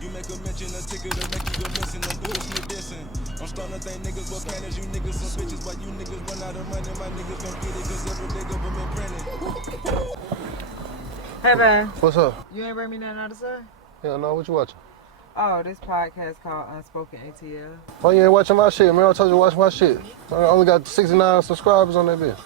You make a mention a ticket to make you go missing. No bullshit dissing. I'm starting to think niggas what can you niggas some bitches. But you niggas run out of money, my niggas gon' get it cause every day government printing. Hey, man. What's up? You ain't bring me nothing out of sir? Yeah, no, what you watching? Oh, this podcast called Unspoken ATL. Oh, you ain't watching my shit, man. I told you to watch my shit. I only got 69 subscribers on that bitch.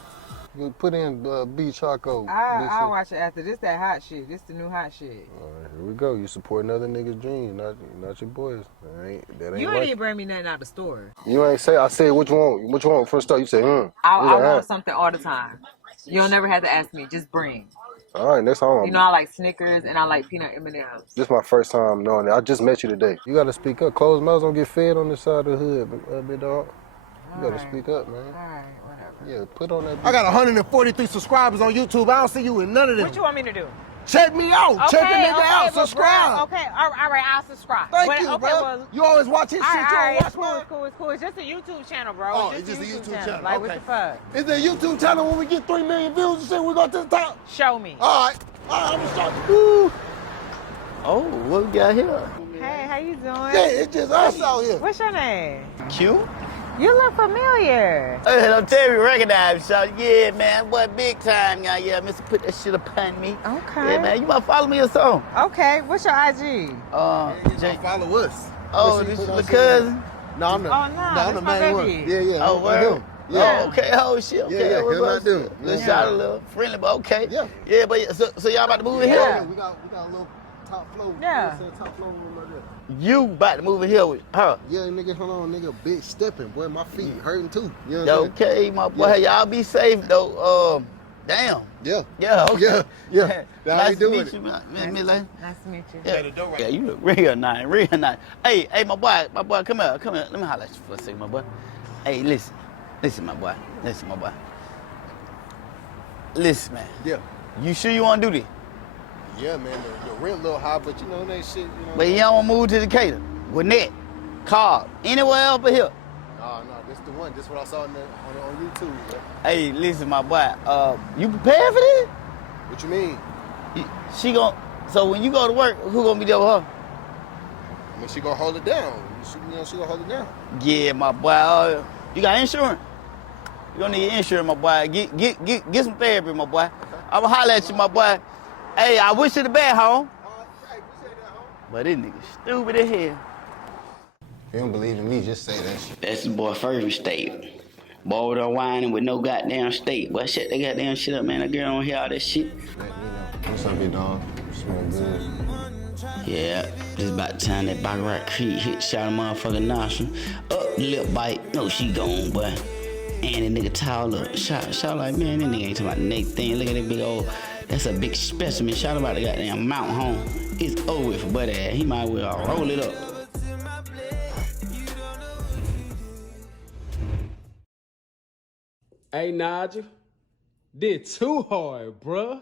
You put in B Chaco. I'll watch it after. This that hot shit. This the new hot shit. All right, here we go. You support another nigga's dream, not your boys. That ain't You ain't even bring me nothing out the store. You ain't say. I said what you want. What you want from the store? You say, I want something all the time. You don't never have to ask me. Just bring. All right, that's all. You know I like Snickers and I like peanut M&Ms. This is my first time knowing that. I just met you today. You gotta speak up. Closed mouths don't get fed on this side of the hood, big dog. You gotta speak up, man. All right, whatever. Yeah, put on that. I got 143 subscribers on YouTube. I don't see you in none of them. What you want me to do? Check me out. Okay, Check the nigga out. Bro, Subscribe. okay, all right, I'll subscribe. Thank you, okay, bro. Well, you always watch his shit. You don't watch mine. It's cool. It's just a YouTube channel, bro. Oh, it's just a YouTube channel. Like, okay. what the fuck? Is there a YouTube channel when we get 3 million views and shit, we go to the top? Show me. All right, I'm gonna start. Woo. Oh, what we got here? Hey, how you doing? Yeah, it's just us out here. What's your name? Q? You look familiar. Hey, don't tell me recognize y'all. Yeah, man, what big time, y'all. Yeah, Mr. Put that shit upon me. Okay. Yeah, man, you might follow me or something. Okay, what's your IG? Jay, follow us. Oh, this is the cousin? No, I'm not. Oh, no, I'm the that's my main one. baby. Yeah. Oh, where? him. Yeah. Oh, okay. Oh, shit. Okay. Yeah, what's him up? I do. Little Yeah. shot, a little friendly, but okay. Yeah. Yeah, but so y'all about to move in Yeah, here? we got a little top floor. Yeah. Top floor room right there. You about to move in here with her? Yeah, nigga, hold on, nigga, big stepping, boy, my feet hurting too. You know what I'm Okay, my boy. Yeah. Y'all be safe, though. Damn. saying? Yeah, okay. Yeah. How Nice you to doing? meet you, man. Millie. Nice to meet you. Yeah, you look real nice, real nice. Hey, my boy, come here. Let me holler at you for a second, my boy. Hey, listen, my boy. Listen, man. Yeah. You sure you want to do this? Yeah, man, the rent a little high, but you know that shit, you know. But you don't want to move to Decatur, Gwinnett, Cobb, anywhere else but here. No, this the one. This what I saw on YouTube. Bro. Hey, listen, my boy. You prepared for this? What you mean? So when you go to work, who gonna be there with her? I mean, she gonna hold it down. She gonna hold it down. Yeah, my boy. You got insurance? You gonna need insurance, my boy. Get some therapy, my boy. I'ma holler at you, my boy. Hey, I wish you the best, home. But this nigga stupid as hell. You don't believe in me? Just say that shit. That's the boy first mistake. Boy with her whining with no goddamn state. Boy, shut that goddamn shit up, man. That girl don't hear all that shit. Let me know. What's up, big dog? Smell good. Yeah, this about the time that Baccarat Creek hit shot a motherfucking nostril. Up, lip bite. No, she gone, boy. And that nigga towel up. Shot like, man, that nigga ain't talking about the next thing. Look at that big old, that's a big specimen. Shot about the goddamn mount home. It's over with for buddy ass. He might as well roll it up. Hey, Nigel, did too hard, bruh.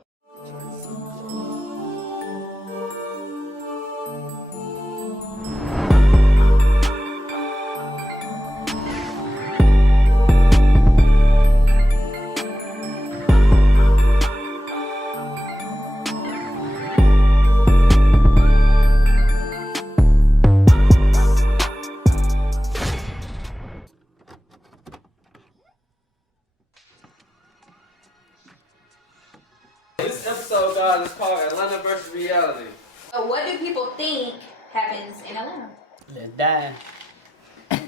This episode, guys, is called Atlanta versus Reality. So what do people think happens in Atlanta? Let's die. A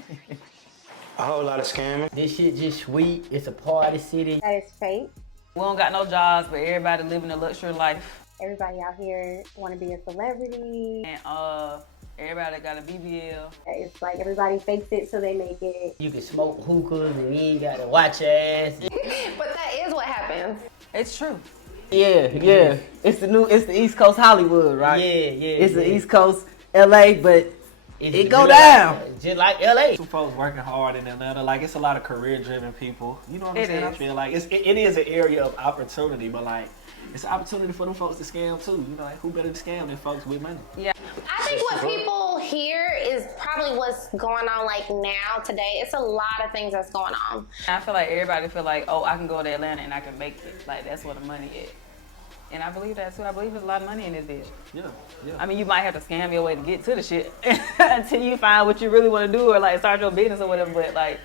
whole lot of scamming. This shit just sweet. It's a party city. That is fake. We don't got no jobs, but everybody living a luxury life. Everybody out here want to be a celebrity. And everybody got a BBL. It's like everybody fakes it so they make it. You can smoke hookahs and you ain't got to watch your ass. But that is what happens. It's true. Yeah. It's the East Coast Hollywood, right? Yeah. It's the East Coast LA, but it go just down. Just like LA. Some folks working hard in Atlanta. Like, it's a lot of career-driven people. You know what I'm It saying? I is. feel like it is an area of opportunity, but like, it's an opportunity for them folks to scam too. You know, like, who better to scam than folks with money? Yeah. I think what people hear is probably what's going on like now, today. It's a lot of things that's going on. I feel like everybody feel like, oh, I can go to Atlanta and I can make it. Like, that's where the money is. And I believe that too. I believe there's a lot of money in this bitch. Yeah. I mean, you might have to scam your way to get to the shit until you find what you really want to do or like start your business or whatever. But like,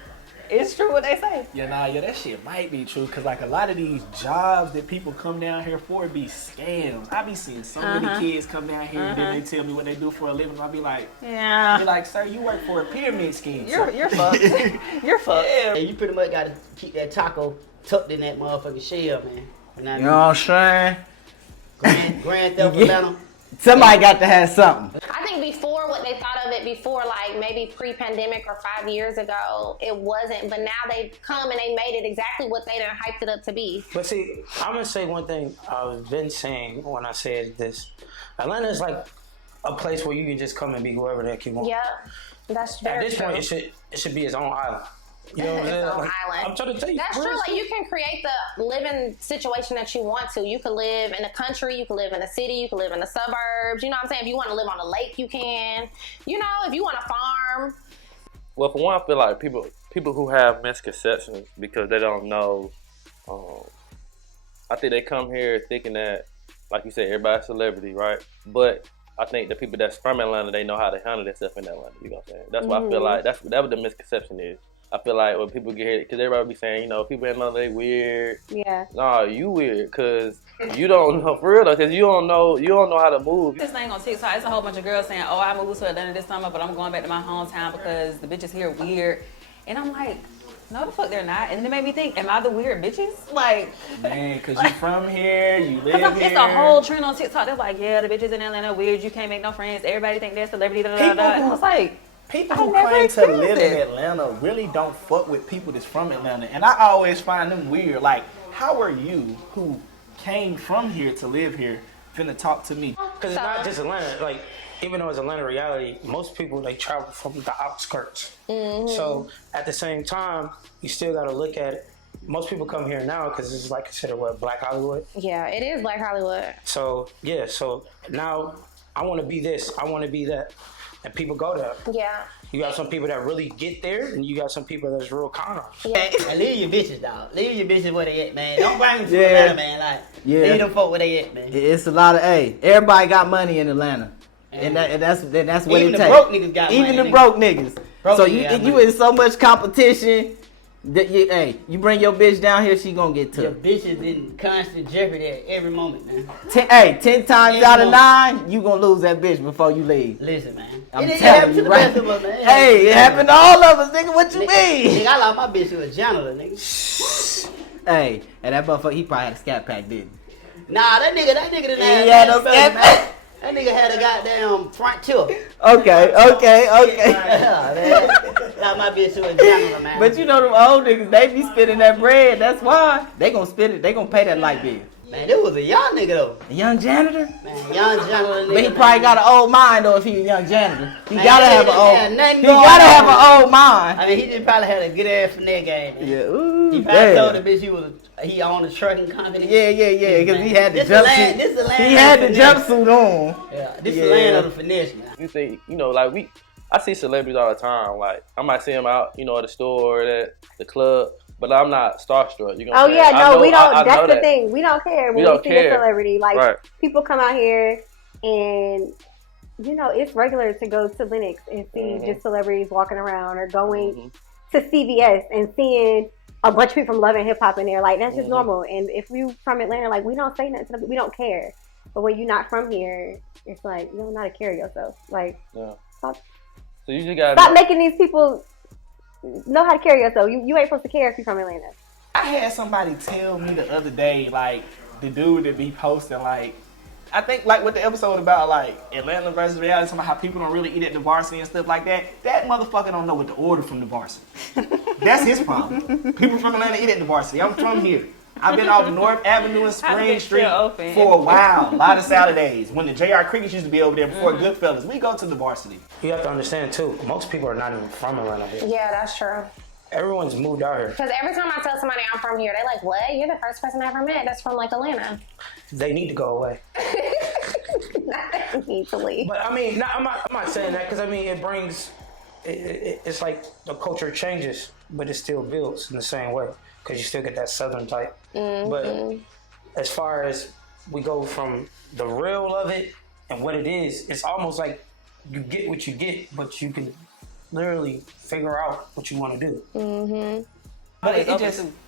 it's true what they say. Yeah, that shit might be true. Cause like a lot of these jobs that people come down here for be scams. I be seeing so many kids come down here and then they tell me what they do for a living. I'll be like, Yeah. You're like, sir, you work for a pyramid scheme. You're fucked. You're fucked. Yeah, you pretty much gotta keep that taco tucked in that motherfucking shell, man. You know what I'm saying? Grand Theft Atlanta. Somebody got to have something. I think before, what they thought of it before, like maybe pre-pandemic or 5 years ago, it wasn't. But now they've come and they made it exactly what they done hyped it up to be. But see, I'm gonna say one thing I've been saying when I said this. Atlanta is like a place where you can just come and be whoever the heck you want. Yeah, that's very At this true. point, it should be its own island. You know what I'm saying? Its own Like, island. I'm trying to tell you. That's true. Like you can create the living situation that you want to. You can live in the country. You can live in the city. You can live in the suburbs. You know what I'm saying? If you want to live on a lake, you can. You know, if you want to farm. Well, for one, I feel like people who have misconceptions because they don't know. I think they come here thinking that, like you said, everybody's a celebrity, right? But I think the people that's from Atlanta, they know how to handle themselves in Atlanta. You know what I'm saying? That's why I feel like that's what the misconception is. I feel like when people get here, because everybody be saying, you know, people in Atlanta, they weird. Yeah. Nah, you weird, because you don't know, for real though, because you don't know how to move. This thing on TikTok, it's a whole bunch of girls saying, oh, I moved to Atlanta this summer, but I'm going back to my hometown because the bitches here weird. And I'm like, no, the fuck they're not. And it made me think, am I the weird bitches? Like, man, because you from here, you live here. It's a whole trend on TikTok. They're like, yeah, the bitches in Atlanta weird. You can't make no friends. Everybody think they're a celebrity. Da, da, da, da. And I was like, people who claim to live in Atlanta really don't fuck with people that's from Atlanta. And I always find them weird. Like, how are you, who came from here to live here, finna talk to me? Because it's not just Atlanta. Like, even though it's Atlanta reality, most people, they travel from the outskirts. So at the same time, you still got to look at it. Most people come here now because it's like considered what, Black Hollywood? Yeah, it is Black Hollywood. So yeah, so now I want to be this, I want to be that, and people go there. Yeah. You got some people that really get there, and you got some people that's real con artists. Yeah. And leave your bitches, dog. Leave your bitches where they at, man. Don't bring them to Atlanta, man. Like, leave them folk where they at, man. It's a lot of everybody got money in Atlanta. And that's what it takes. Even the broke niggas got money. Even the broke niggas. So you in so much competition that you bring your bitch down here, she gonna get took. Your bitch is in constant jeopardy at every moment, man. 10 times out of 9, you gonna lose that bitch before you leave. Listen, man. I'm it telling you, to the right? best of us, man. Hey, it happened to all of us, nigga. What you mean? Nigga, I lost my bitch to a janitor, nigga. Hey, and that motherfucker, he probably had a scat pack, didn't he? Nah, that nigga didn't have He had no scat pack. That nigga had a goddamn front tip. Okay. Yeah, man. Got my bitch to a janitor, man. But you know them old niggas, they be spending that bread. That's why they gonna spend it. They gonna pay that light bill. Man, this was a young nigga though. A young janitor? Man, young janitor nigga. But he probably got an old mind though if he a young janitor. He gotta have an old mind. I mean, he just probably had a good ass finesse game. Man. Yeah, ooh, he probably told the bitch he owned a trucking company. Yeah, because he had the jumpsuit. This the land he had the jumpsuit on. Yeah, this is the land of the finesse, man. You think, you know, like I see celebrities all the time. Like I might see them out, you know, at the store or at the club, but I'm not starstruck. You know? Oh yeah, no, we don't. That's the thing. We don't care when we see a celebrity. Like people come out here, and you know, it's regular to go to Lenox and see just celebrities walking around, or going to CVS and seeing a bunch of people from Love and Hip Hop in there. Like that's just normal. And if we from Atlanta, like we don't say nothing to them. We don't care. But when you're not from here, it's like you don't know how to carry yourself. Like stop. So you just gotta stop making these people know how to carry yourself. You ain't supposed to care if you're from Atlanta. I had somebody tell me the other day, like, the dude that be posting, like, I think, like, with the episode about, like, Atlanta versus reality, talking about how people don't really eat at the varsity and stuff like that, that motherfucker don't know what to order from the varsity. That's his problem. People from Atlanta eat at the varsity. I'm from here. I've been off North Avenue and Spring Street for a while. A lot of Saturdays. When the J.R. Crickets used to be over there before Goodfellas, we go to the varsity. You have to understand, too, most people are not even from Atlanta here. Yeah, that's true. Everyone's moved out here. Because every time I tell somebody I'm from here, they're like, what? You're the first person I ever met that's from, like, Atlanta. They need to go away. They need to leave. But, I mean, I'm not saying that because, I mean, it brings... It's like the culture changes, but it still builds in the same way because you still get that Southern type. But as far as we go from the real of it and what it is. It's almost like you get what you get, but you can literally figure out what you want to do. Mm-hmm. But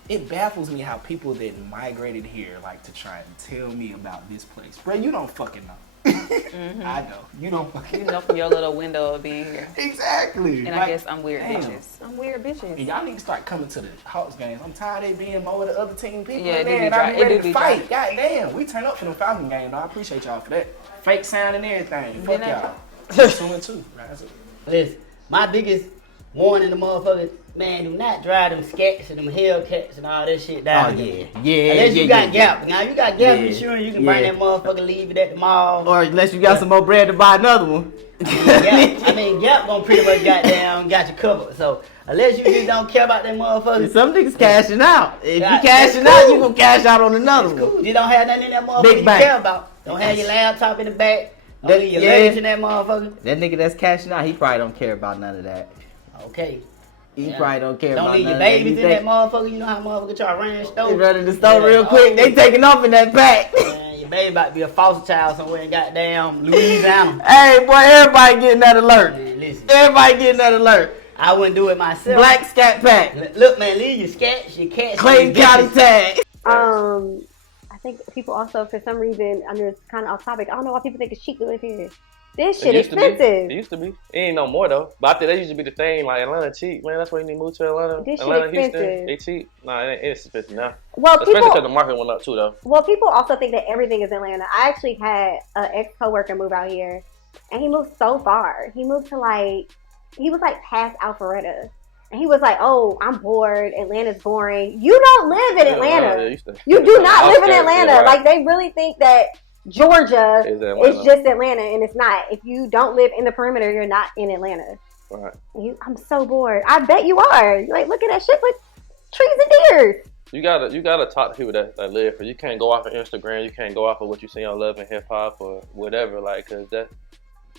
it baffles me how people that migrated here like to try and tell me about this place. Bro, you don't fucking know. Mm-hmm. I know. You don't fucking You know from your little window of being here. Exactly. And like, I guess I'm weird bitches. I'm weird bitches. And y'all need to start coming to the Hawks games. I'm tired of being more of the other team people. Yeah, in there, and I be ready to fight. God damn, we turn up for the Falcon game. I appreciate y'all for that. Fake sound and everything. Fuck y'all. 2-2. Right, that's it. Listen, my biggest warning to motherfuckers, man, do not drive them scats and them Hellcats and all that shit down here. Unless you got Gap. Now, you got Gap insurance, you can bring that motherfucker, leave it at the mall. Or unless you got some more bread to buy another one. I mean, Gap gonna pretty much got you covered. So, unless you just don't care about that motherfucker. Some niggas cashing out. If you cashing out, you gonna cash out on another one. You don't have nothing in that motherfucker you care about. Don't have your laptop in the back. Don't get your legs in that motherfucker. That nigga that's cashing out, he probably don't care about none of that. Okay. He probably don't care about Don't leave none your of that. babies in that motherfucker. You know how motherfucker try to run in the store. They running the store real quick. They taking off in that pack. Man, your baby about to be a foster child somewhere in goddamn Louisiana. Hey, boy, everybody getting that alert. Man, listen. Everybody getting that alert. I wouldn't do it myself. Black scat pack. Look, man, leave your scats, your cats. Clayton County tag. I think people also, for some reason, I'm just kind of off topic. I don't know why people think it's cheap to live here. This shit expensive. It used to be. It ain't no more though. But I think that used to be the thing. Like Atlanta cheap, man. That's why you need to move to Atlanta. This Atlanta, shit Houston, expensive. they cheap. Nah, it's expensive now. Well, especially because the market went up too, though. Well, people also think that everything is Atlanta. I actually had an ex-coworker move out here, and he moved so far. He moved to he was past Alpharetta. And he was like, "Oh, I'm bored. Atlanta's boring." You don't live in Atlanta. You do not live in Atlanta. Right. Like, they really think that Georgia is just Atlanta, and it's not. If you don't live in the perimeter, you're not in Atlanta. Right. I'm so bored. I bet you are. Like, look at that shit with trees and deers. You gotta talk to people that live here. You can't go off of Instagram. You can't go off of what you see on Love and Hip Hop or whatever. Like, cause that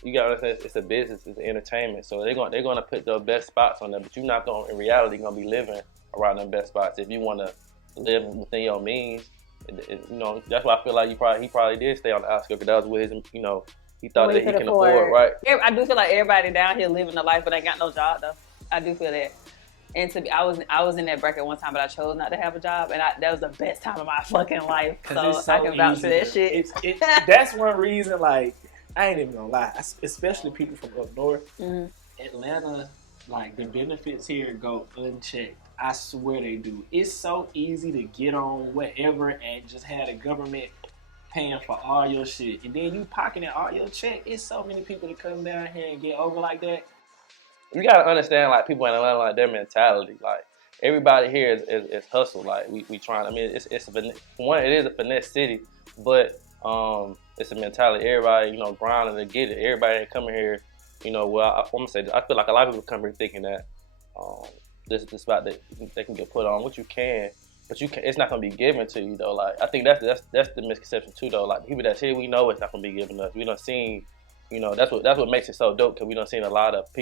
you gotta understand, it's a business, it's entertainment. So they're gonna put the best spots on there, but you're not in reality gonna be living around them best spots if you wanna live within your means. That's why I feel like he probably did stay on the outskirts, because that was with his, he thought that he can afford, right? I do feel like everybody down here living the life, but ain't got no job though. I do feel that. And I was in that bracket one time, but I chose not to have a job, and that was the best time of my fucking life. So I can vouch for that shit. That's one reason, like, I ain't even gonna lie, especially people from up north, Atlanta, like, the benefits here go unchecked. I swear they do. It's so easy to get on whatever and just have the government paying for all your shit. And then you pocketing all your check. It's so many people that come down here and get over like that. You gotta understand, like, people in Atlanta, like, their mentality. Like, everybody here is hustle. Like, we trying. I mean, it is a finesse city, but it's a mentality. Everybody, grinding to get it. Everybody ain't coming here. I'm gonna say this. I feel like a lot of people come here thinking that this is the spot that they can get put on, which you can, but it's not gonna be given to you though. Like, I think that's the misconception too though. Like, people that's here, we know it's not gonna be given to us. We done seen, that's what makes it so dope, because we done seen a lot of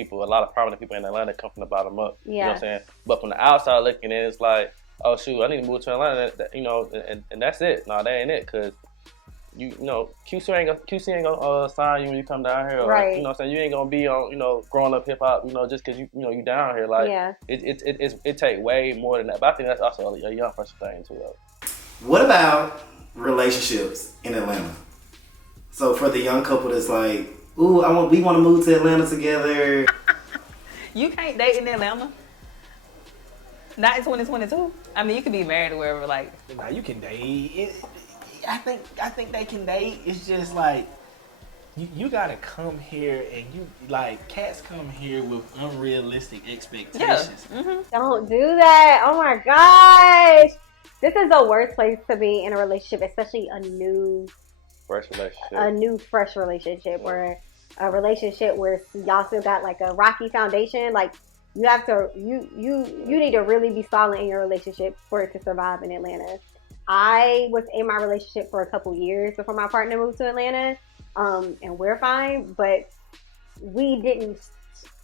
prominent people in Atlanta come from the bottom up. Yeah. You know what I'm saying? But from the outside looking in, it's like, oh shoot, I need to move to Atlanta, and that's it. No, that ain't it, because QC ain't gonna sign you when you come down here, or, right? You know what I'm saying? You ain't gonna be on growing up hip hop, just because you down here. Like, yeah. It take way more than that. But I think that's also a young person thing too, though. What about relationships in Atlanta? So for the young couple that's like, ooh, we want to move to Atlanta together. You can't date in Atlanta. Not in 2022. I mean, you can be married or wherever. Like, nah, you can date. I think they can date. It's just like you gotta come here, and cats come here with unrealistic expectations. Yeah. Mm-hmm. Don't do that. Oh my gosh, this is the worst place to be in a relationship, especially a new fresh relationship, or a relationship where y'all still got like a rocky foundation. Like, you have to you need to really be solid in your relationship for it to survive in Atlanta. I was in my relationship for a couple years before my partner moved to Atlanta, and we're fine, but we didn't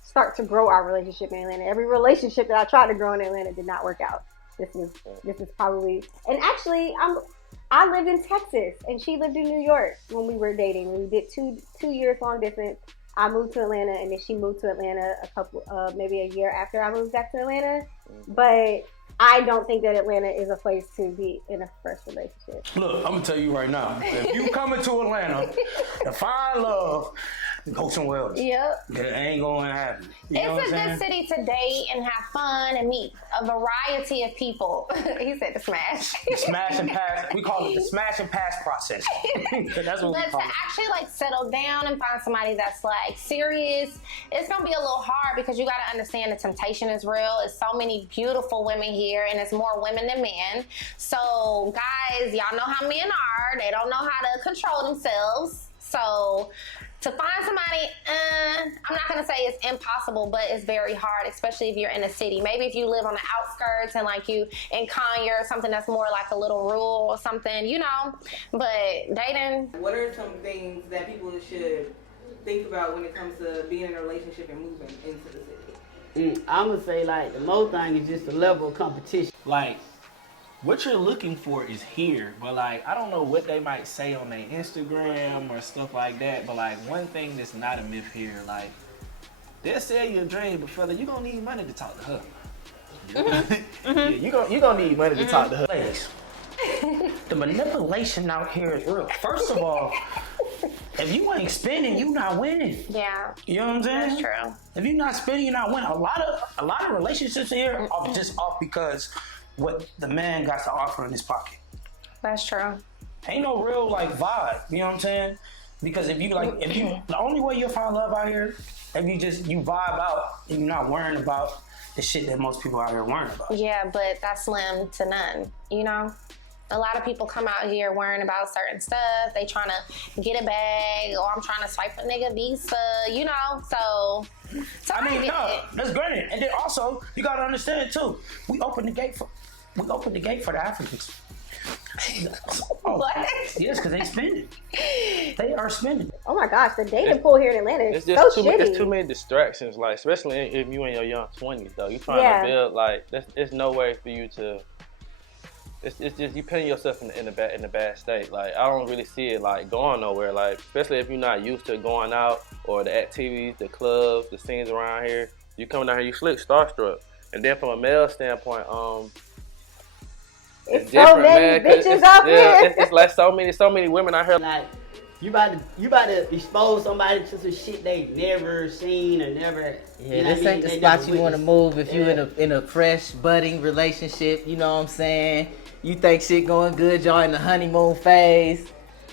start to grow our relationship in Atlanta. Every relationship that I tried to grow in Atlanta did not work out. This is probably, and actually, I lived in Texas and she lived in New York when we were dating. We did two years long distance. I moved to Atlanta and then she moved to Atlanta maybe a year after I moved back to Atlanta. But I don't think that Atlanta is a place to be in a first relationship. Look, I'm gonna tell you right now, if you coming to Atlanta to find love, go somewhere else. Yep. It ain't gonna happen. You know It's a good city to date and have fun and meet a variety of people. He said to smash. The smash and pass. We call it the smash and pass process. That's what we But call to it. actually like settle down and find somebody that's like serious, it's gonna be a little hard because you gotta understand the temptation is real. It's so many beautiful women here and it's more women than men. So guys, y'all know how men are. They don't know how to control themselves. So to find somebody, I'm not gonna say it's impossible, but it's very hard, especially if you're in a city. Maybe if you live on the outskirts and like you in Kanye or something that's more like a little rural or something, you know. But dating. What are some things that people should think about when it comes to being in a relationship and moving into the city? I'm gonna say like the most thing is just the level of competition. Like, what you're looking for is here, but like I don't know what they might say on their Instagram or stuff like that. But like one thing that's not a myth here, like they'll sell you a dream, but further you gonna need money to talk to her. Yeah, you gonna need money to talk to her. Ladies, the manipulation out here is real. First of all, if you ain't spending, you not winning. Yeah. You know what I'm saying? That's true. If you're not spending, you're not winning. A lot of relationships here are just off because what the man got to offer in his pocket. That's true. Ain't no real like vibe, you know what I'm saying? Because if you the only way you'll find love out here, if you vibe out and you're not worrying about the shit that most people out here worrying about. Yeah, but that's slim to none, you know? A lot of people come out here worrying about certain stuff. They trying to get a bag, or I'm trying to swipe a nigga visa, you know? So I mean, no, that's great. And then also, you gotta understand too, we open the gate for the Africans. What? Yes, because they spending. They are spending. Oh my gosh, the dating pool here in Atlanta is It's just so too, shitty. it's too many distractions, like especially if you in your young 20s though. You trying to build like there's no way for you to. It's just you putting yourself in a bad state. Like I don't really see it like going nowhere. Like especially if you're not used to going out or the activities, the clubs, the scenes around here. You coming down here, you slick starstruck. And then from a male standpoint, it's so many bitches out here. It's like so many women out here. Like you about to expose somebody to some shit they never seen or never. Yeah, this ain't the spot you want to move if you in a fresh budding relationship. You know what I'm saying? You think shit going good, y'all in the honeymoon phase.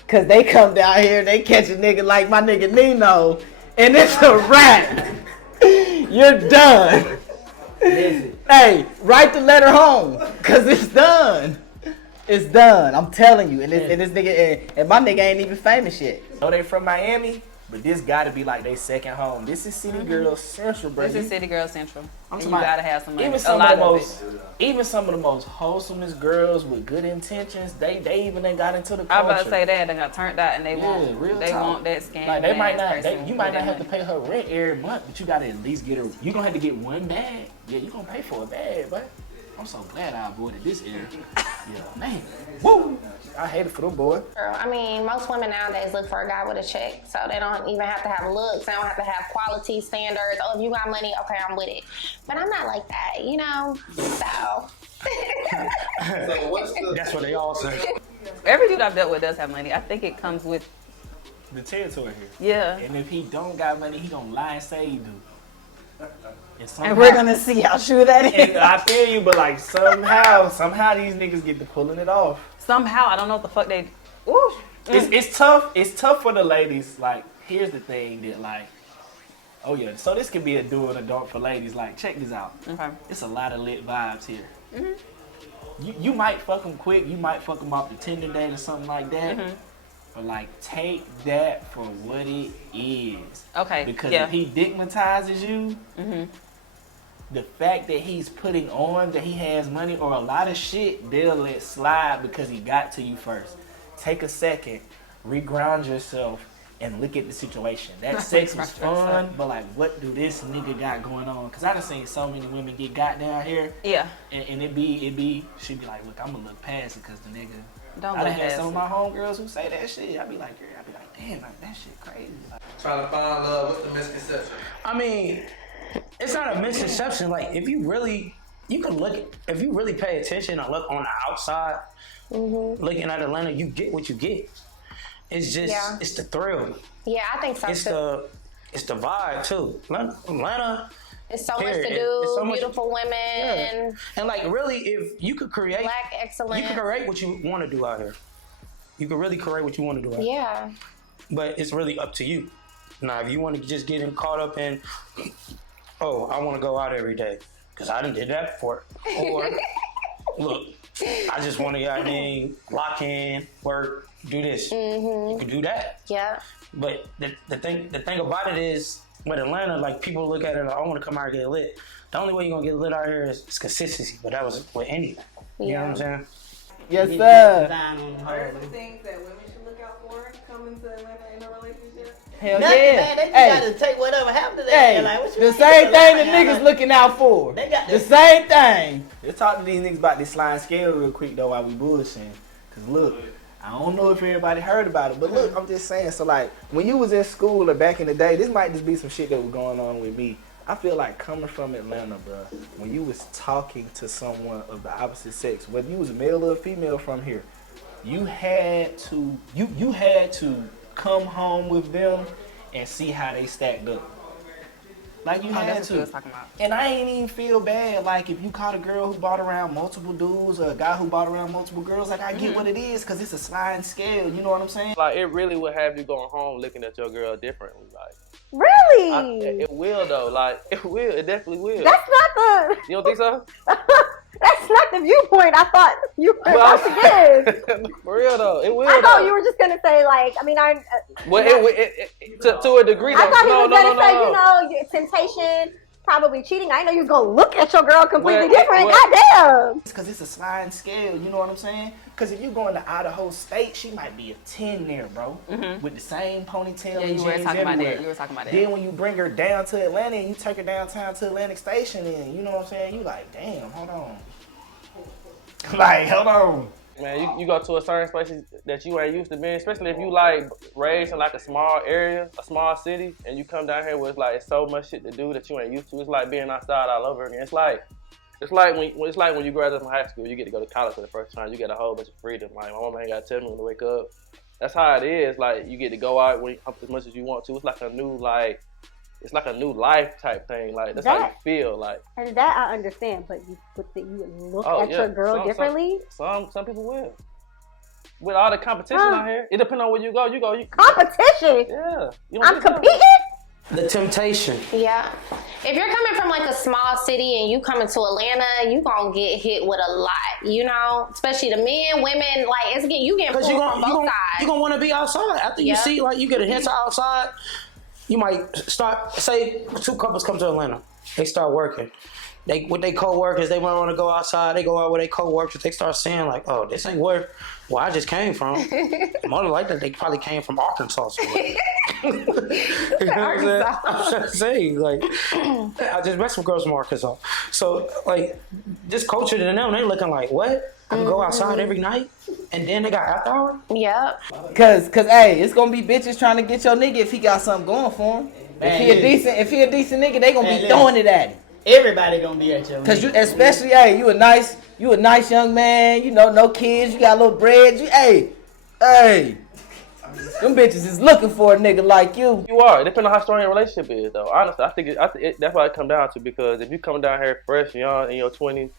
Cause they come down here, they catch a nigga like my nigga Nino, and it's a wrap. You're done. Listen. Hey, write the letter home, cause it's done. It's done. I'm telling you. And this nigga and my nigga ain't even famous yet. Know they from Miami, but this gotta be like they second home. This is City Girls Central, bro. This is City Girls Central. I'm And you talking gotta have some money. Even some of the most wholesomest girls with good intentions, they even done got into the culture. I was about to say that they got turned out and they real want that scam. Like they might not, you might not have to pay her rent every month, but you gotta at least get her. You gonna have to get one bag. Yeah, you gonna pay for a bag, but I'm so glad I avoided this area. Yeah, man, woo! I hate it for them boy. Girl, I mean, most women nowadays look for a guy with a check, so they don't even have to have looks. They don't have to have quality standards. Oh, if you got money, okay, I'm with it. But I'm not like that, you know. So. That's what they all say. Every dude I've dealt with does have money. I think it comes with the territory here. Yeah. And if he don't got money, he gonna lie and say he do. And we're gonna see how true that is. And I feel you, but like somehow these niggas get to pulling it off. Somehow, I don't know what the fuck they. Ooh. It's tough. It's tough for the ladies. Like, here's the thing that like, oh yeah. So this could be a do and a don't for ladies. Like, check this out. Okay. It's a lot of lit vibes here. Mm-hmm. You might fuck them quick. You might fuck them off the Tinder date or something like that. Mm-hmm. But like, take that for what it is. Okay. Because if he digmatizes you. Mm-hmm. The fact that he's putting on that he has money or a lot of shit, they'll let slide because he got to you first. Take a second, reground yourself, and look at the situation. That sex was fun, but like, what do this nigga got going on? Because I done seen so many women get got down here. Yeah. And she be like, look, I'm gonna look past it because the nigga Don't I go done had past some of it. my homegirls who say that shit. I be like, damn, like, that shit crazy. Like, Trying to find love. What's the misconception? I mean, it's not a misconception. Like, if you really pay attention and look on the outside, looking at Atlanta, you get what you get. It's just, it's the thrill. Yeah, I think so too. It's the vibe too. Atlanta. It's so much to do. Beautiful women. Yeah. And like, really, if you could create Black excellence. You can create what you want to do out here. You can really create what you want to do out here. Yeah. But it's really up to you. Now, if you want to just get caught up in, oh, I want to go out every day because I done did that before. Or, look, I just want to lock in, work, do this. You can do that. Yeah. But the thing about it is, with Atlanta, like, people look at it like, I want to come out here and get lit. The only way you're going to get lit out here is consistency. But that was with anything. You know what I'm saying? Yes, sir. Are there some things that women should look out for coming to Atlanta in a relationship? Hell Nothing, yeah. man. They just Hey. gotta take whatever happened to that. Hey, Like, what you the mean? same thing the Like, niggas looking out for. They got The same thing. let's talk to these niggas about this sliding scale real quick though while we bullshitting. Cause look, I don't know if everybody heard about it, but look, I'm just saying. So like, when you was in school or back in the day, this might just be some shit that was going on with me. I feel like coming from Atlanta, bro, when you was talking to someone of the opposite sex, whether you was male or female from here, you had to come home with them and see how they stacked up. Like, you had that's what we to. was talking about. And I ain't even feel bad. Like, if you caught a girl who bought around multiple dudes or a guy who bought around multiple girls, like, I get what it is because it's a sliding scale. You know what I'm saying? Like, it really would have you going home looking at your girl differently. Like, Really? it will though. Like, it will. It definitely will. That's not the. You don't think so? That's not the viewpoint I thought you were Well, about to give. For real though, it will. I thought though. you were just gonna say like, I mean, Well, to a degree. Though. I thought you no, were no, gonna no, say, no. you know, your temptation, probably cheating. I know you was gonna look at your girl completely Well, different. well- Goddamn. Because it's a sliding scale, you know what I'm saying? Because if you going to Idaho State, she might be a 10 there, bro. With the same ponytail Yeah, and you were jeans talking about everywhere. that. You were talking about that. Then when you bring her down to Atlanta and you take her downtown to Atlantic Station, and you know what I'm saying? You like, damn, hold on. Like, hold on. Man, you go to a certain places that you ain't used to being, especially if you like raised in like a small area, a small city, and you come down here where it's like it's so much shit to do that you ain't used to. It's like being outside all over again. It's like when you graduate from high school, you get to go to college for the first time. You get a whole bunch of freedom. Like, my mama ain't got to tell me when to wake up. That's how it is. Like, you get to go out as much as you want to. It's like a new life type thing. Like, that's how you feel. Like, And that I understand, but you would look oh, at yeah. your girl differently. Some people will. With all the competition out here, it depends on where you go. Competition. Yeah. I'm competing. The temptation. Yeah. If you're coming from like a small city and you coming to Atlanta, you gonna get hit with a lot, you know? Especially the men, women, like you getting pulled from both sides. You're gonna want to be outside. After you see, like, you get a hint outside, you might start, say two couples come to Atlanta. They start working. With their co-workers, they might want to go outside. They go out with their co-workers. They start saying like, oh, this ain't where I just came from. More than likely, they probably came from Arkansas somewhere. You know what I'm saying? I'm trying to say, like, I just met some girls from Arkansas. So, like, this culture to them, they looking like, what? I can go outside every night? And then they got after hour? Yep. Cause hey, it's gonna be bitches trying to get your nigga if he got something going for him. Man, If he a decent nigga, they gonna be throwing it at him. Everybody gonna be at your Cause you, especially, hey, you a nice young man, you know, no kids, you got a little bread, hey, them bitches is looking for a nigga like you. You are. It depends on how strong your relationship is, though. Honestly, I think that's what it comes down to. Because if you come down here fresh, young, in your 20s,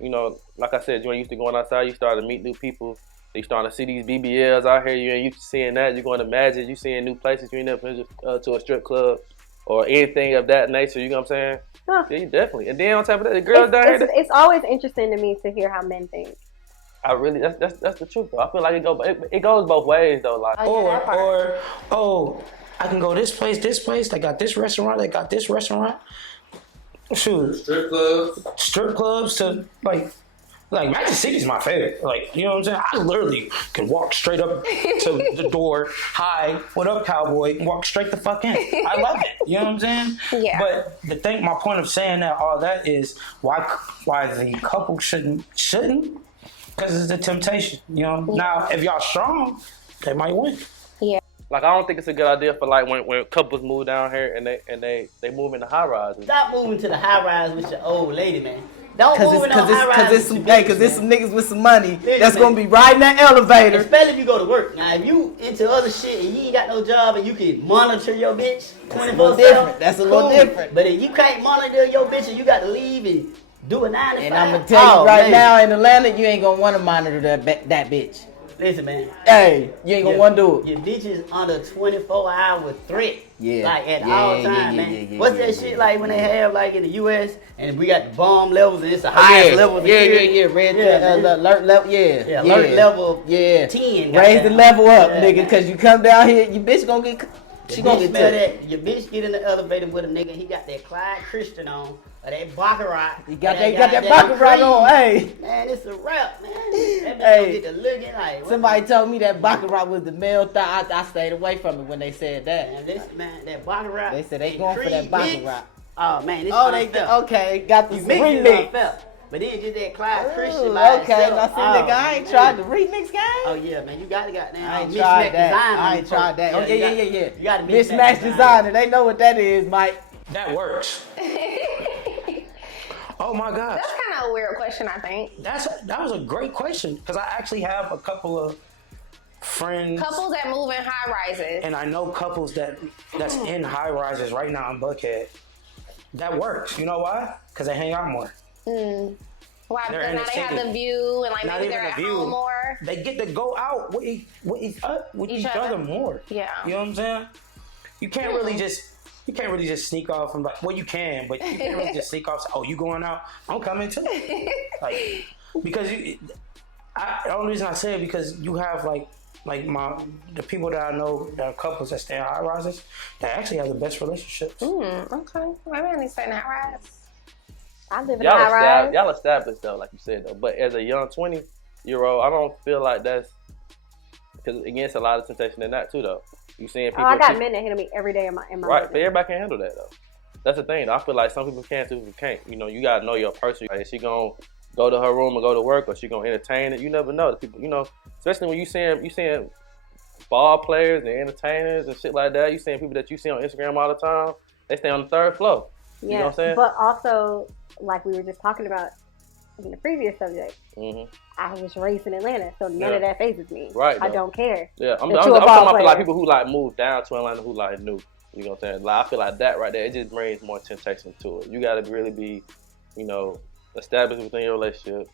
you know, like I said, you ain't used to going outside. You start to meet new people. You starting to see these BBLs out here. You ain't used to seeing that. You're going to Magic. You seeing new places. You ain't never been to a strip club or anything of that nature. You know what I'm saying? Huh. Yeah, definitely. And then on top of that, the girls down here. It's always interesting to me to hear how men think. That's the truth, though. I feel like it goes both ways, though. Like, I can go this place. They got this restaurant. Shoot. Strip clubs to like Magic City's my favorite. Like, you know what I'm saying? I literally can walk straight up to the door. Hi, what up, cowboy? And walk straight the fuck in. I love it. You know what I'm saying? Yeah. But my point of saying all that is why the couple shouldn't. Because it's the temptation, you know. Now, if y'all strong, they might win. Yeah. Like, I don't think it's a good idea for like when couples move down here and they move into high rises. Stop moving to the high rise with your old lady, man. Don't move in no high rise. Because there's some niggas with some money that's gonna be riding that elevator. Especially if you go to work. Now, if you into other shit and you ain't got no job and you can monitor your bitch 24/7, that's a little different. But if you can't monitor your bitch and you got to leave and do a 9 to 5, and I'm gonna tell you now in Atlanta, you ain't gonna want to monitor that bitch. Listen, man. Hey, you ain't gonna want to do it. Your bitch is under 24-hour threat. Yeah. Like at all times, man. What's that shit like when they have like in the U.S. and we got the bomb levels and it's the highest level of security? Red alert level, alert level 10. Raise the level up, nigga, because you come down here, your bitch gonna get. She gonna get that. Your bitch get in the elevator with a nigga. He got that Clyde Christian on. Or that Baccarat. He got that Baccarat on, hey. Man, it's a rap, man. That bitch get the looking like. Somebody told me that Baccarat was the male thigh. I stayed away from it when they said that. Man, listen, man, that Baccarat. They said they going for that Baccarat. Oh, man, this okay, got the remix. But then just that Clyde Christian by okay, now see, nigga, I ain't tried the remix game. Oh, yeah, man, you got to goddamn. I ain't tried that. Oh, yeah. You got to mismatch designer. They know what that is, Mike. That works. Oh my gosh. That's kind of a weird question, I think. That was a great question because I actually have a couple of friends. Couples that move in high rises. And I know couples that's in high rises right now in Buckhead. That works. You know why? Because they hang out more. Why? Because now they have the view and like maybe they're at home more. They get to go out with each other more. Yeah. You know what I'm saying? You can't really just sneak off and like, well, you can, but you can't really just sneak off. Oh, you going out? I'm coming too. Like, because the only reason I say it because you have like the people that I know that are couples that stay in high rises that actually have the best relationships. Okay, maybe I need to stay in that rise. I live in a high rise. Y'all established though, like you said though. But as a young 20-year-old, I don't feel like that's because against a lot of temptation in that too though. You seeing people? I got men that hit me every day in my right, life. but everybody can't handle that though. That's the thing. Though. I feel like some people can, some people can't. You know, you gotta know your person. Like, is she gonna go to her room and go to work, or she gonna entertain it? You never know. The people, you know, especially when you seeing ball players and entertainers and shit like that. You seeing people that you see on Instagram all the time. They stay on the 3rd floor. Yeah, you know what I'm saying? But also, like we were just talking about in the previous subject, I was raised in Atlanta, so none of that phases me. Right. I don't care. Yeah, I'm talking about like people who like moved down to Atlanta who like knew. You know what I'm saying? Like I feel like that right there, it just brings more temptation to it. You got to really be, you know, established within your relationship.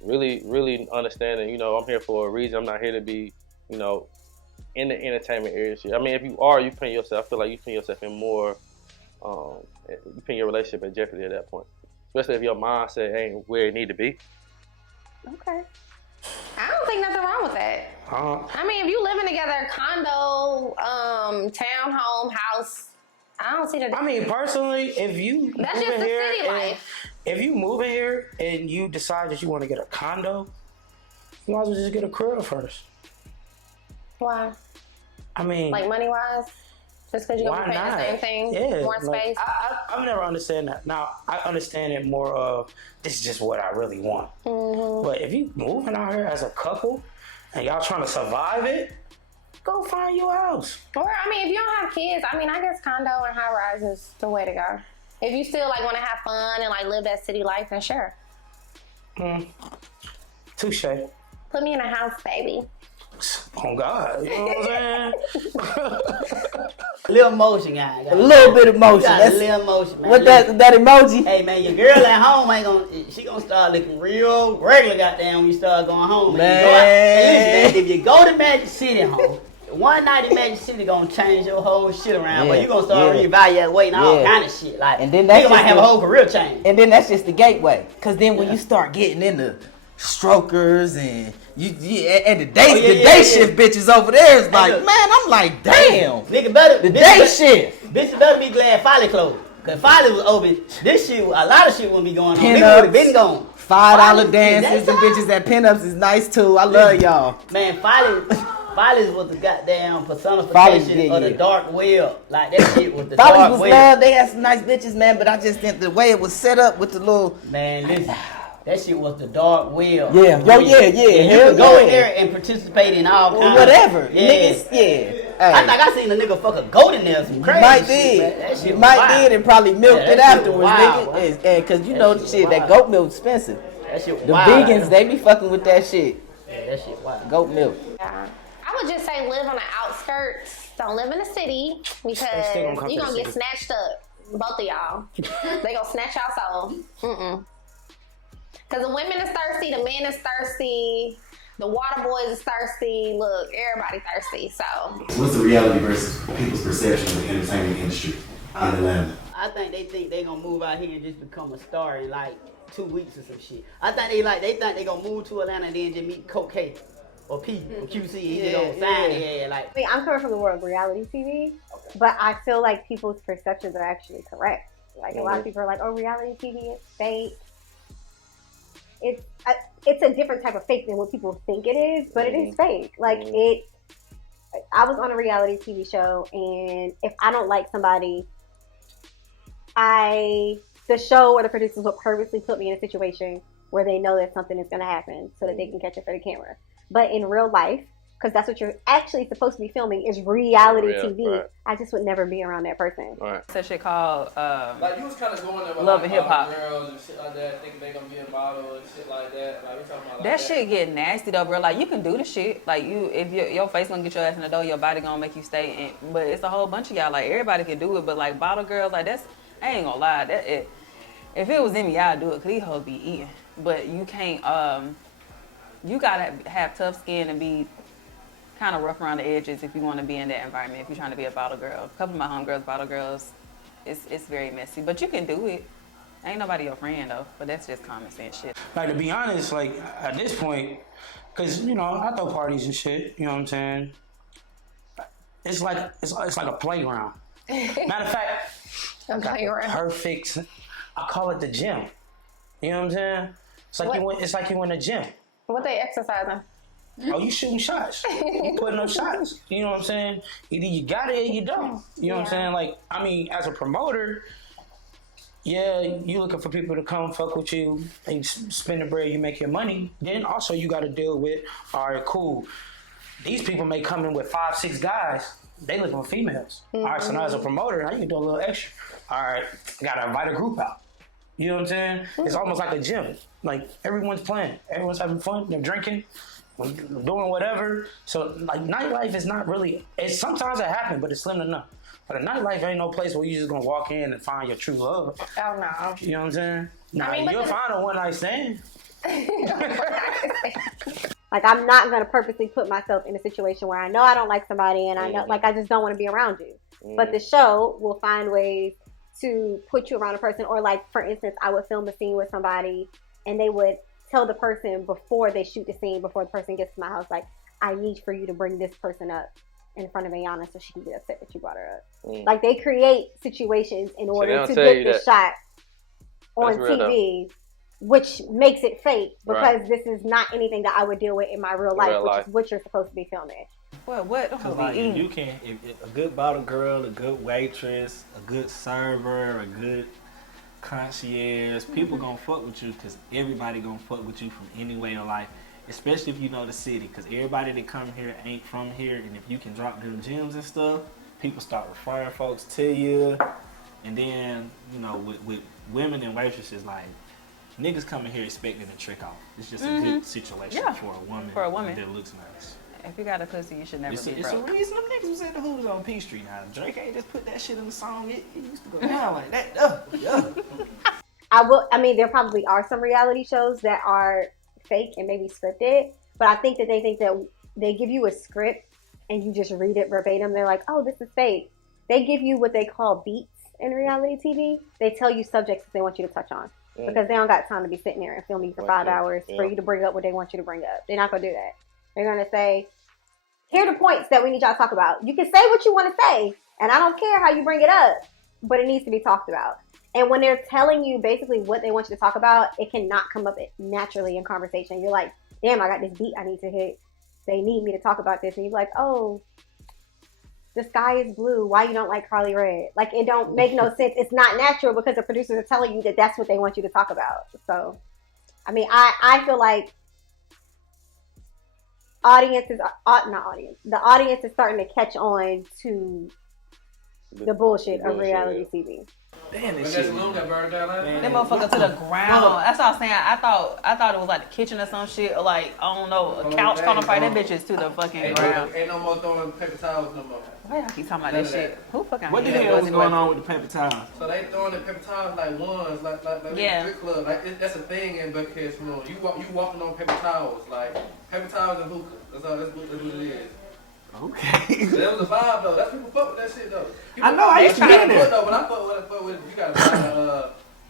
Really, really understanding. You know, I'm here for a reason. I'm not here to be, you know, in the entertainment area. I mean, if you are, you put yourself. I feel like you put yourself in more. You put your relationship in jeopardy at that point. Especially if your mindset ain't where it need to be. Okay. I don't think nothing wrong with that. I mean, if you living together, condo, townhome, house, I don't see that. I mean, personally, if you that's just the city life. If you move in here and you decide that you want to get a condo, you might as well just get a crib first. Why? I mean, like money wise. Just because you're going to be paying the same thing, more space? I've never understand that. Now, I understand it more of, this is just what I really want. But if you moving out here as a couple, and y'all trying to survive it, go find you a house. Or, I mean, if you don't have kids, I mean, I guess condo and high rise is the way to go. If you still, like, want to have fun and, like, live that city life, then sure. Touche. Put me in a house, baby. Oh God, you know what I'm saying? A little motion, guys. A little bit of motion. A little motion, man. What that emoji? Hey man, your girl at home she gonna start looking real regular, goddamn, when you start going home. Man. Listen, if you go to Magic City home, one night in Magic City gonna change your whole shit around, but you gonna start reevaluating all kind of shit. Like, and then you might have a whole career change. And then that's just the gateway, cause then when you start getting into strokers and and the day shift bitches over there is like, man, I'm like, damn. Nigga better the day shift. Bitches better be glad Folly closed. Cause Folly was open. This shit, a lot of shit wouldn't be going on. Nigga would have been gone. $5 dances, the bitches at pinups is nice too. I love y'all. Man, Follies was the goddamn personification of the dark web. Like that shit was the Follies dark was web. love. They had some nice bitches, man, but I just think the way it was set up with the little man, listen. That shit was the dark web. Yeah, You could go in there and participate in all kinds. Whatever. Yeah. Niggas, Hey. I think I seen a nigga fuck a goat in there. Some crazy shit, man. And probably milked it afterwards, wild, nigga. And cause you know that goat milk expensive. That shit The wild. vegans, they be fucking with that shit. Yeah, that shit wild. Goat milk. Yeah. I would just say live on the outskirts. Don't live in the city because you're gonna get snatched up. Both of y'all. They gonna snatch y'all soul. Because the women is thirsty, the men is thirsty, the water boys is thirsty. Look, everybody thirsty. So What's the reality versus people's perception of the entertainment industry in Atlanta? I think they gonna move out here and just become a star in like 2 weeks or some shit. I think they think they gonna move to Atlanta and then just meet Coke K or P from QC. He just gonna sign it. Like, I mean, I'm coming from the world of reality TV, but I feel like people's perceptions are actually correct. Like a lot of people are like, "Oh, reality TV is fake." It's a different type of fake than what people think it is, but it is fake. Like I was on a reality TV show, and if I don't like somebody, the show or the producers will purposely put me in a situation where they know that something is going to happen so that they can catch it for the camera. But in real life, because that's what you're actually supposed to be filming, is reality TV. Right. I just would never be around that person. Right. It's that shit called like you was kind of going there with Love like, and Hip Hop girls and shit like that, thinking they gonna be a model and shit like that. Like we talking about like that shit get nasty though, bro. Like you can do the shit. Like if your face gonna get your ass in the door, your body gonna make you stay. But it's a whole bunch of y'all. Like everybody can do it, but like bottle girls, like that's I ain't gonna lie. If it was in me, I'd do it. Cause these hoes be eating. But you can't. You gotta have tough skin and be kind of rough around the edges if you want to be in that environment. If you're trying to be a bottle girl, a couple of my homegirls, bottle girls, it's very messy. But you can do it. Ain't nobody your friend though. But that's just common sense shit. Like to be honest, like at this point, cause you know I throw parties and shit. You know what I'm saying? It's like a playground. Matter of fact, perfect. I call it the gym. You know what I'm saying? It's like you in a gym. What they exercising? Oh, you shooting shots. You putting up shots. You know what I'm saying? Either you got it or you don't. You know what I'm saying? Like, I mean, as a promoter, yeah, you looking for people to come fuck with you and spend the bread, you make your money. Then also you got to deal with, all right, cool. These people may come in with 5, 6 guys. They looking for females. All right, so now as a promoter, now you can do a little extra. All right, got to invite a group out. You know what I'm saying? It's almost like a gym. Like, everyone's playing. Everyone's having fun. They're drinking. Doing whatever. So like nightlife is not really, sometimes it happens, but it's slim enough. But a nightlife ain't no place where you just gonna walk in and find your true love. Oh no. You know what I'm saying? Nah, I mean, you'll find a one night stand. Like I'm not gonna purposely put myself in a situation where I know I don't like somebody and I know like I just don't want to be around you. But the show will find ways to put you around a person, or like for instance, I would film a scene with somebody and they would tell the person before they shoot the scene, before the person gets to my house, like, I need for you to bring this person up in front of Ayana so she can get upset that you brought her up. Like, they create situations in order to get the shot on TV, which makes it fake because this is not anything that I would deal with in my real life, which is what you're supposed to be filming. What? Like, you can, if a good bottle girl, a good waitress, a good server, a good concierge, people gonna fuck with you because everybody gonna fuck with you from any way of life, especially if you know the city, because everybody that come here ain't from here, and if you can drop them gems and stuff, people start referring folks to you. And then, you know, with women and waitresses, like, niggas coming here expecting a trick off. It's just a good situation for a woman that looks nice. If you got a pussy, you should never be broke. It's a reason them niggas was at the Hooters on P Street. Now, Drake ain't just put that shit in the song. It used to go down like that. I mean, there probably are some reality shows that are fake and maybe scripted, but I think that they think that they give you a script and you just read it verbatim. They're like, oh, this is fake. They give you what they call beats in reality TV. They tell you subjects that they want you to touch on because they don't got time to be sitting there and filming for 5 hours for you to bring up what they want you to bring up. They're not going to do that. They're going to say, here are the points that we need y'all to talk about. You can say what you want to say, and I don't care how you bring it up, but it needs to be talked about. And when they're telling you basically what they want you to talk about, it cannot come up naturally in conversation. You're like, damn, I got this beat I need to hit. They need me to talk about this. And you're like, oh, the sky is blue. Why you don't like Carly Red? Like, it don't make no sense. It's not natural because the producers are telling you that that's what they want you to talk about. So I mean, I feel like the audience is starting to catch on to the bullshit of reality TV. Damn, When this that shit. saloon got burned down, That motherfucker to the ground. That's what I was saying. I thought it was like the kitchen or some shit, or like, I don't know, a couch caught on fire. That bitch is to the fucking ground. Ain't no more throwing paper towels no more. Why y'all keep talking about that shit? Who fucking What the hell was going on with the paper towels? So they throwing the paper towels like ones, like Yeah. strip club. Like that's a thing in Buckhead Saloon. You walking on paper towels, like paper towels and hookah. That's what it is. Okay. That was a vibe though. That's people fuck with that shit though. I know, I used to be in there. Though, when I fuck with it, you gotta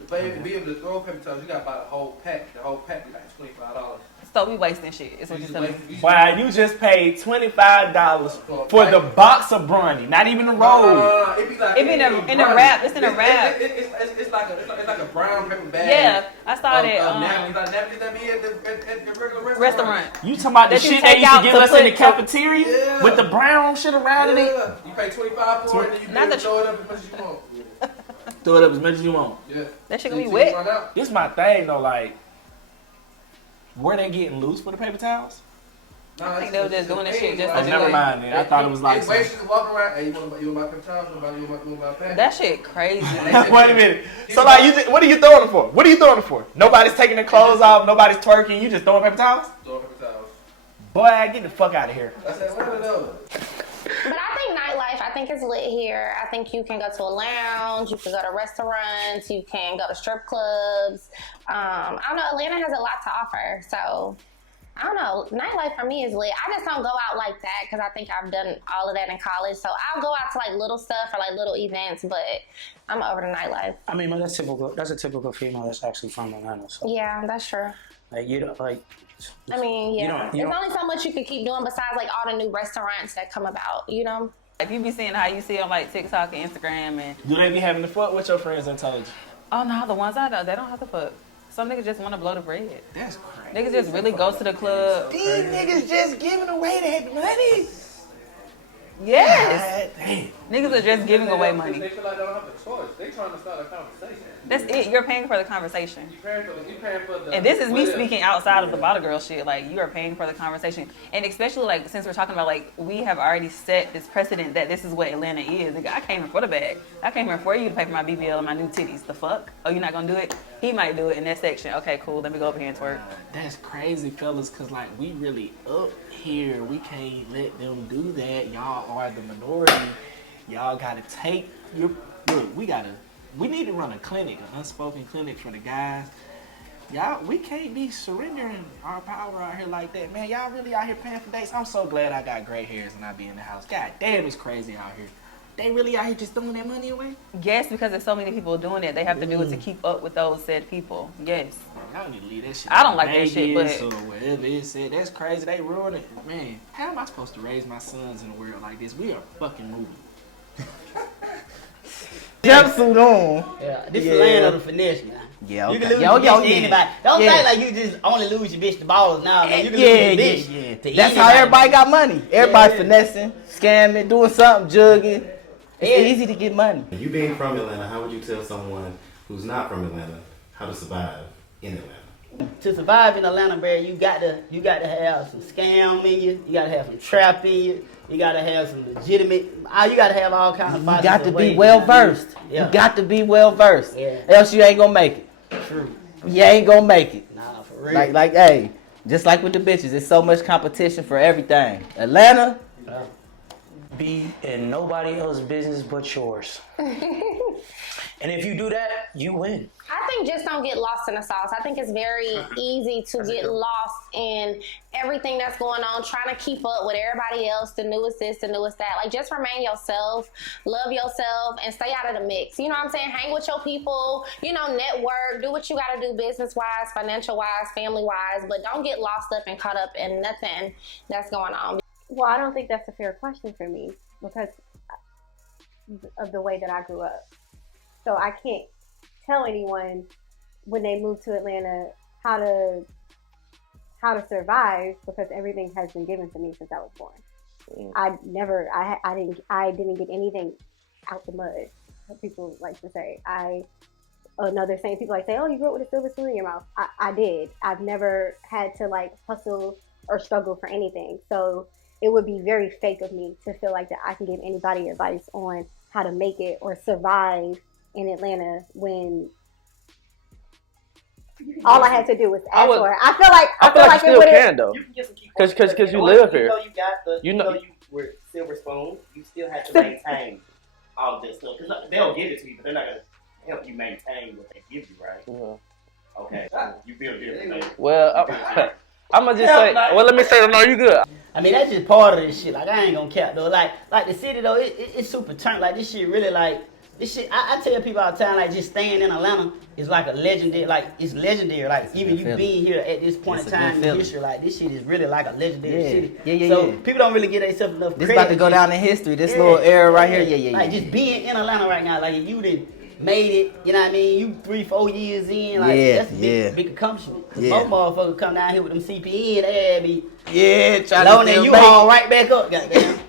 buy to be able to throw paper towels, you gotta buy the whole pack. The whole pack is like $25. So we wasting shit. Is what you're telling me. Wow, you just paid $25 for the box of brandy, not even the roll. It be like It be in a wrap. It's in a wrap. It's like a brown paper bag. Yeah, I saw that. Napkins that be at the regular Restaurant. You talking about the That you shit they take used to out give to us in the put- cafeteria Yeah. with the brown shit around it? You pay $25 for it, and you Not can the- throw it up as much as you want. Throw it up as much as you want. Yeah. That shit gonna be Until you wet. run out. This my thing though, like, were they getting loose for the paper towels? I think they were just doing that shit just Oh, to do never it. mind then. I thought it was like Hey, waitresses walking around. Hey, you want to buy paper towels? You want to buy a pack? That shit crazy. Wait a minute. So like, what are you throwing it for? What are you throwing it for? Nobody's taking their clothes off. Nobody's twerking. You just throwing paper towels? Throwing paper towels. Boy, get the fuck out of here. I said, what are those? But I think nightlife, I think it's lit here. I think you can go to a lounge, you can go to restaurants, you can go to strip clubs. I don't know, Atlanta has a lot to offer. So, I don't know, nightlife for me is lit. I just don't go out like that because I think I've done all of that in college. So, I'll go out to like little stuff or like little events, but I'm over the nightlife. I mean, that's typical. That's a typical female that's actually from Atlanta. So, Yeah, that's true. like, you don't like. I mean, You yeah. don't- you There's don't- only so much you could keep doing besides like all the new restaurants that come about, you know? If you be seeing how you see on like TikTok and Instagram and Do they be having to fuck with your friends and told you? oh no, the ones I know they don't have to fuck. Some niggas just want to blow the bread. That's crazy. Niggas just really go to the club. These niggas just giving away that money. Yes. God damn. Niggas are just giving away money. They feel like they don't have a choice. They trying to start a conversation. That's it. You're paying for the conversation. You paying for the. And this is me what speaking outside of the bottle girl shit. Like, you are paying for the conversation. And especially, like, since we're talking about, like, we have already set this precedent that this is what Atlanta is. Nigga, I came here for the bag. I came here for you to pay for my BBL and my new titties. The fuck? Oh, you're not gonna do it? He might do it in that section. Okay, cool. Let me go over here and twerk. That's crazy, fellas, because, like, we really up here. We can't let them do that. Y'all are the minority. Y'all got to take your... Look, we need to run a clinic, an unspoken clinic for the guys. Y'all, we can't be surrendering our power out here like that. Man, y'all really out here paying for dates? I'm so glad I got gray hairs and I be in the house. God damn, it's crazy out here. They really out here just throwing that money away? Yes, because there's so many people doing it. They have to do it to keep up with those said people. Yes. Y'all need to leave that shit. I don't like that shit, Vegas but or whatever it said. That's crazy. They ruined it. Man, how am I supposed to raise my sons in a world like this? We are fucking moving. Jumpsuit on. Yeah, this is the land of the finesse, man. Yeah, You okay. can lose Yo, your yo, bitch to yeah. anybody. Don't Yeah. think like you just only lose your bitch to ballers now, man. You can Yeah, lose your bitch to That's how anybody. everybody got money. Everybody Yeah. finessing, scamming, doing something, jugging. It's Yeah. easy to get money. You being from Atlanta, how would you tell someone who's not from Atlanta how to survive in Atlanta? To survive in Atlanta, bro, you got to have some scam in you. You got to have some trap in you. You got to have some legitimate. You got to have all kinds of. You got to be ways well do versed. it. Yeah. You got to be well versed. Yeah. Else you ain't gonna make it. True. You ain't gonna make it. Nah, for real. Like, hey, just like with the bitches, there's so much competition for everything. Atlanta, Be in nobody else's business but yours. And if you do that, you win. I think just don't get lost in the sauce. I think it's very easy to get lost in everything that's going on, trying to keep up with everybody else, the newest this, the newest that. Like, just remain yourself, love yourself, and stay out of the mix. You know what I'm saying? Hang with your people, you know, network, do what you got to do business-wise, financial-wise, family-wise, but don't get lost up and caught up in nothing that's going on. Well, I don't think that's a fair question for me because of the way that I grew up. So I can't tell anyone when they move to Atlanta how to survive because everything has been given to me since I was born. I didn't get anything out the mud. People like to say I another saying. People like say, "Oh, you grew up with a silver spoon in your mouth." I did. I've never had to like hustle or struggle for anything. So it would be very fake of me to feel like that I can give anybody advice on how to make it or survive in Atlanta when all I had to do was ask for it. I feel like you still can though, because you live here. You know you were silver spoon. You still have to maintain all of this stuff because they'll give it to you, but they're not gonna help you maintain what they give you, right? Yeah. Okay, so you feel different. Man. Well, I'm gonna just say. Well, let me say, no, you good. I mean, that's just part of this shit. Like, I ain't gonna cap though. Like the city though, it's super turned. Like this shit really like. This shit, I tell people all the time, like just staying in Atlanta is like a legendary, like it's legendary. Like even you being here at this point in time in history, like this shit is really like a legendary city. So people don't really give themselves enough credit. This about to go down in history. This little era right here, Like just being in Atlanta right now, like if you did made it, you know what I mean? You 3-4 years in, like that's a big accomplishment. Cause most motherfuckers come down here with them CPE and they be trying loading you haul right back up, goddamn.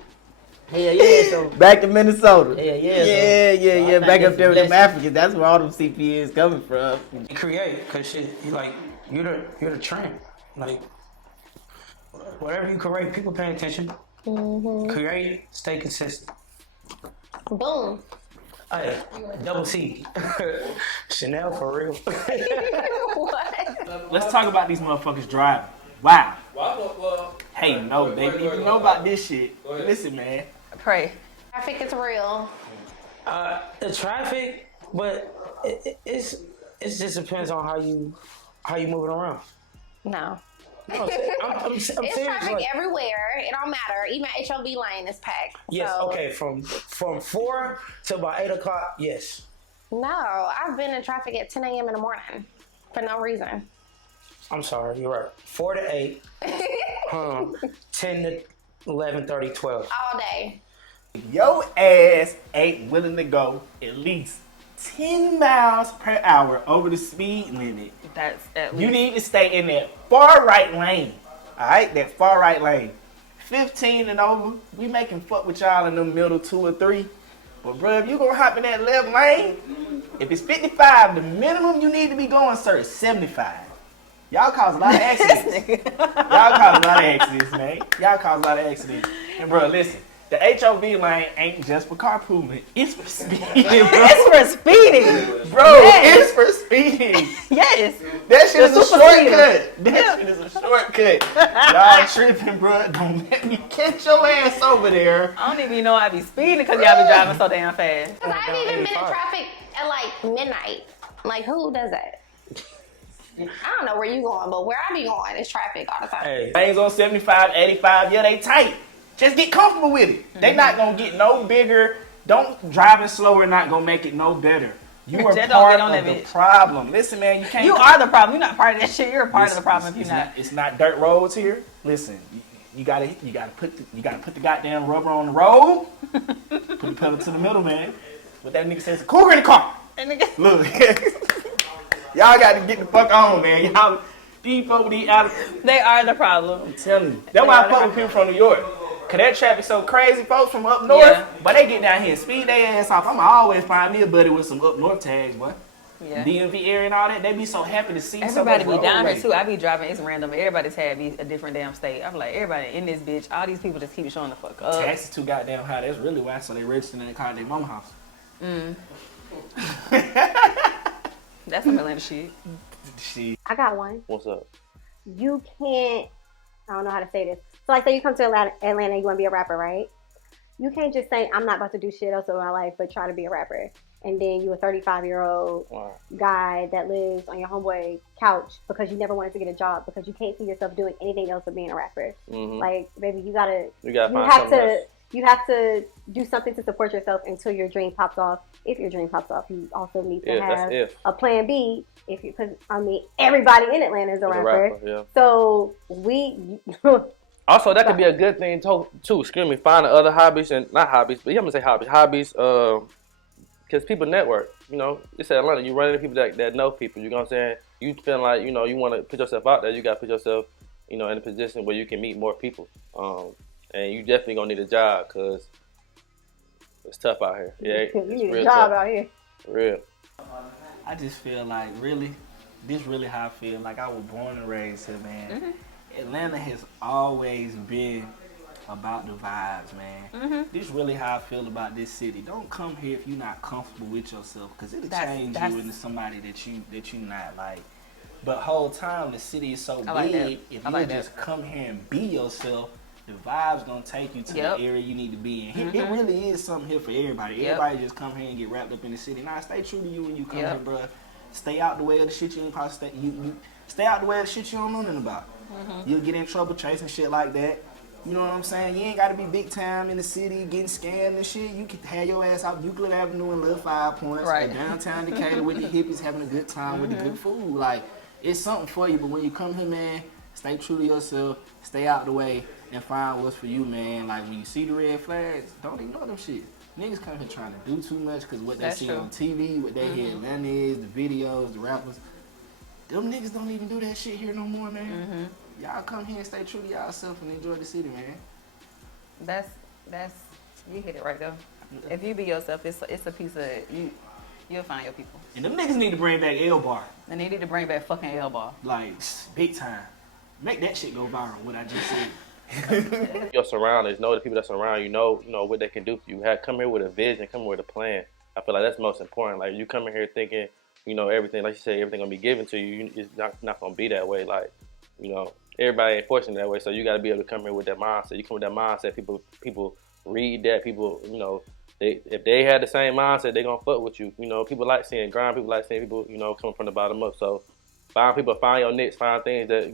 Hell yeah, so back to Minnesota. Yeah. Back up there with them Africans. That's where all them CPAs coming from. Create, cause shit, you're the trend. Like whatever you create, people pay attention. Create, stay consistent. Boom. Hey, double C. Chanel for real. What? Let's talk about these motherfuckers driving. Wow. Hey, no, they need to know about this shit. Listen, man. Pray. Traffic is real. The traffic, but it just depends on how you moving around. No. I'm It's serious, traffic like, everywhere. It don't matter. Even HOV lane is packed. yes, so. okay, from 4 to about 8 o'clock, yes. No, I've been in traffic at 10 a.m. in the morning for no reason. I'm sorry, you're right. 4 to 8, 10 to 11, 30, 12. All day. Your ass ain't willing to go at least 10 miles per hour over the speed limit. That's at least. You need to stay in that far right lane. Alright? That far right lane. 15 and over, we making fuck with y'all in the middle 2 or 3. But bro, if you gonna hop in that left lane, if it's 55, the minimum you need to be going, sir, is 75. Y'all cause a lot of accidents. Man. Y'all cause a lot of accidents. And bro, listen, the HOV lane ain't just for carpooling. It's for speeding, bro. It's for speeding. Bro, it's for speeding. Yes. That shit is a shortcut. That shit is a shortcut. Y'all tripping, bro. Don't let me catch your ass over there. I don't even know I be speeding because y'all be driving so damn fast. Because I've even been in traffic at like midnight. Like, who does that? I don't know where you going, but where I be going is traffic all the time. Hey, lanes on 75, 85, yeah, they tight. Just get comfortable with it. They not gonna get no bigger. Don't driving slower not gonna make it no better. You are part of the problem. Listen, man, you can't. You are the problem. You're not part of that shit. You're a part of the problem if you're not. It's not dirt roads here. Listen, you gotta put the goddamn rubber on the road. Put the pedal to the middle, man. What that nigga says, cougar in the car. Look, y'all got to get the fuck on, man. Y'all, these folks, they are the problem. I'm telling you. That's why I fuck with people from New York. Cause that traffic so crazy, folks from up north. Yeah. But they get down here and speed their ass off. I'ma always find me a buddy with some up north tags, boy. Yeah. DMV area and all that. They be so happy to see everybody be down here too. I be driving, it's random. Everybody's had be a different damn state. I'm like, everybody in this bitch, all these people just keep showing the fuck up. Taxes too goddamn high. That's really why. So they registered in their car at their mama house. That's some Atlanta shit. I got one. What's up? You can't, I don't know how to say this. So like say you come to Atlanta and you want to be a rapper, right? You can't just say, I'm not about to do shit else in my life, but try to be a rapper. And then you a 35-year-old guy that lives on your homeboy couch because you never wanted to get a job because you can't see yourself doing anything else but being a rapper. Like, baby, you have to do something to support yourself until your dream pops off. If your dream pops off, you also need to have a plan B. Because I mean, everybody in Atlanta is a rapper. So also, that could be a good thing too. Excuse me, finding other hobbies and not hobbies, but I'm gonna say hobbies. Because people network. You know, it's Atlanta. You run into people that know people. You know what I'm saying? You feel like you want to put yourself out there. You got to put yourself, in a position where you can meet more people. And you definitely gonna need a job because it's tough out here. Yeah, you need a job out here. For real. I just feel like this really how I feel. Like I was born and raised here, man. Mm-hmm. Atlanta has always been about the vibes, man. Mm-hmm. This really how I feel about this city. Don't come here if you're not comfortable with yourself, because it'll change you into somebody that you not like. But whole time the city is so big, if you just come here and be yourself, the vibes gonna take you to the area you need to be in. Mm-hmm. It really is something here for everybody. Yep. Everybody just come here and get wrapped up in the city. Nah, stay true to you when you come here, bro. Stay out the way of the shit you ain't probably stay out the way of the shit you don't know nothing about. Mm-hmm. You'll get in trouble chasing shit like that. You know what I'm saying? You ain't gotta be big time in the city getting scammed and shit. You can have your ass out Euclid Avenue and Little 5 Points, or downtown Decatur with the hippies having a good time with the good food. Like, it's something for you, but when you come here, man, stay true to yourself, stay out the way, and find what's for you, man. Like, when you see the red flags, don't ignore them shit. Niggas come here trying to do too much because what they see on TV, what they hear Atlanta is, the videos, the rappers. Them niggas don't even do that shit here no more, man. Y'all come here and stay true to yourself and enjoy the city, man. That's you hit it right there. If you be yourself, it's a piece of you'll find your people. And them niggas need to bring back L Bar. And they need to bring back fucking L Bar. Like, big time. Make that shit go viral, what I just said. Your surroundings, know the people that surround you, know what they can do for you. Come here with a vision, come here with a plan. I feel like that's most important. Like, you come in here thinking, everything, like you said, everything gonna be given to you. It's not gonna be that way. Like, everybody ain't fortunate that way, so you got to be able to come here with that mindset. You come with that mindset, people read that. People, if they had the same mindset, they gonna fuck with you. People like seeing grind. People like seeing people, coming from the bottom up. So find your niche, find things that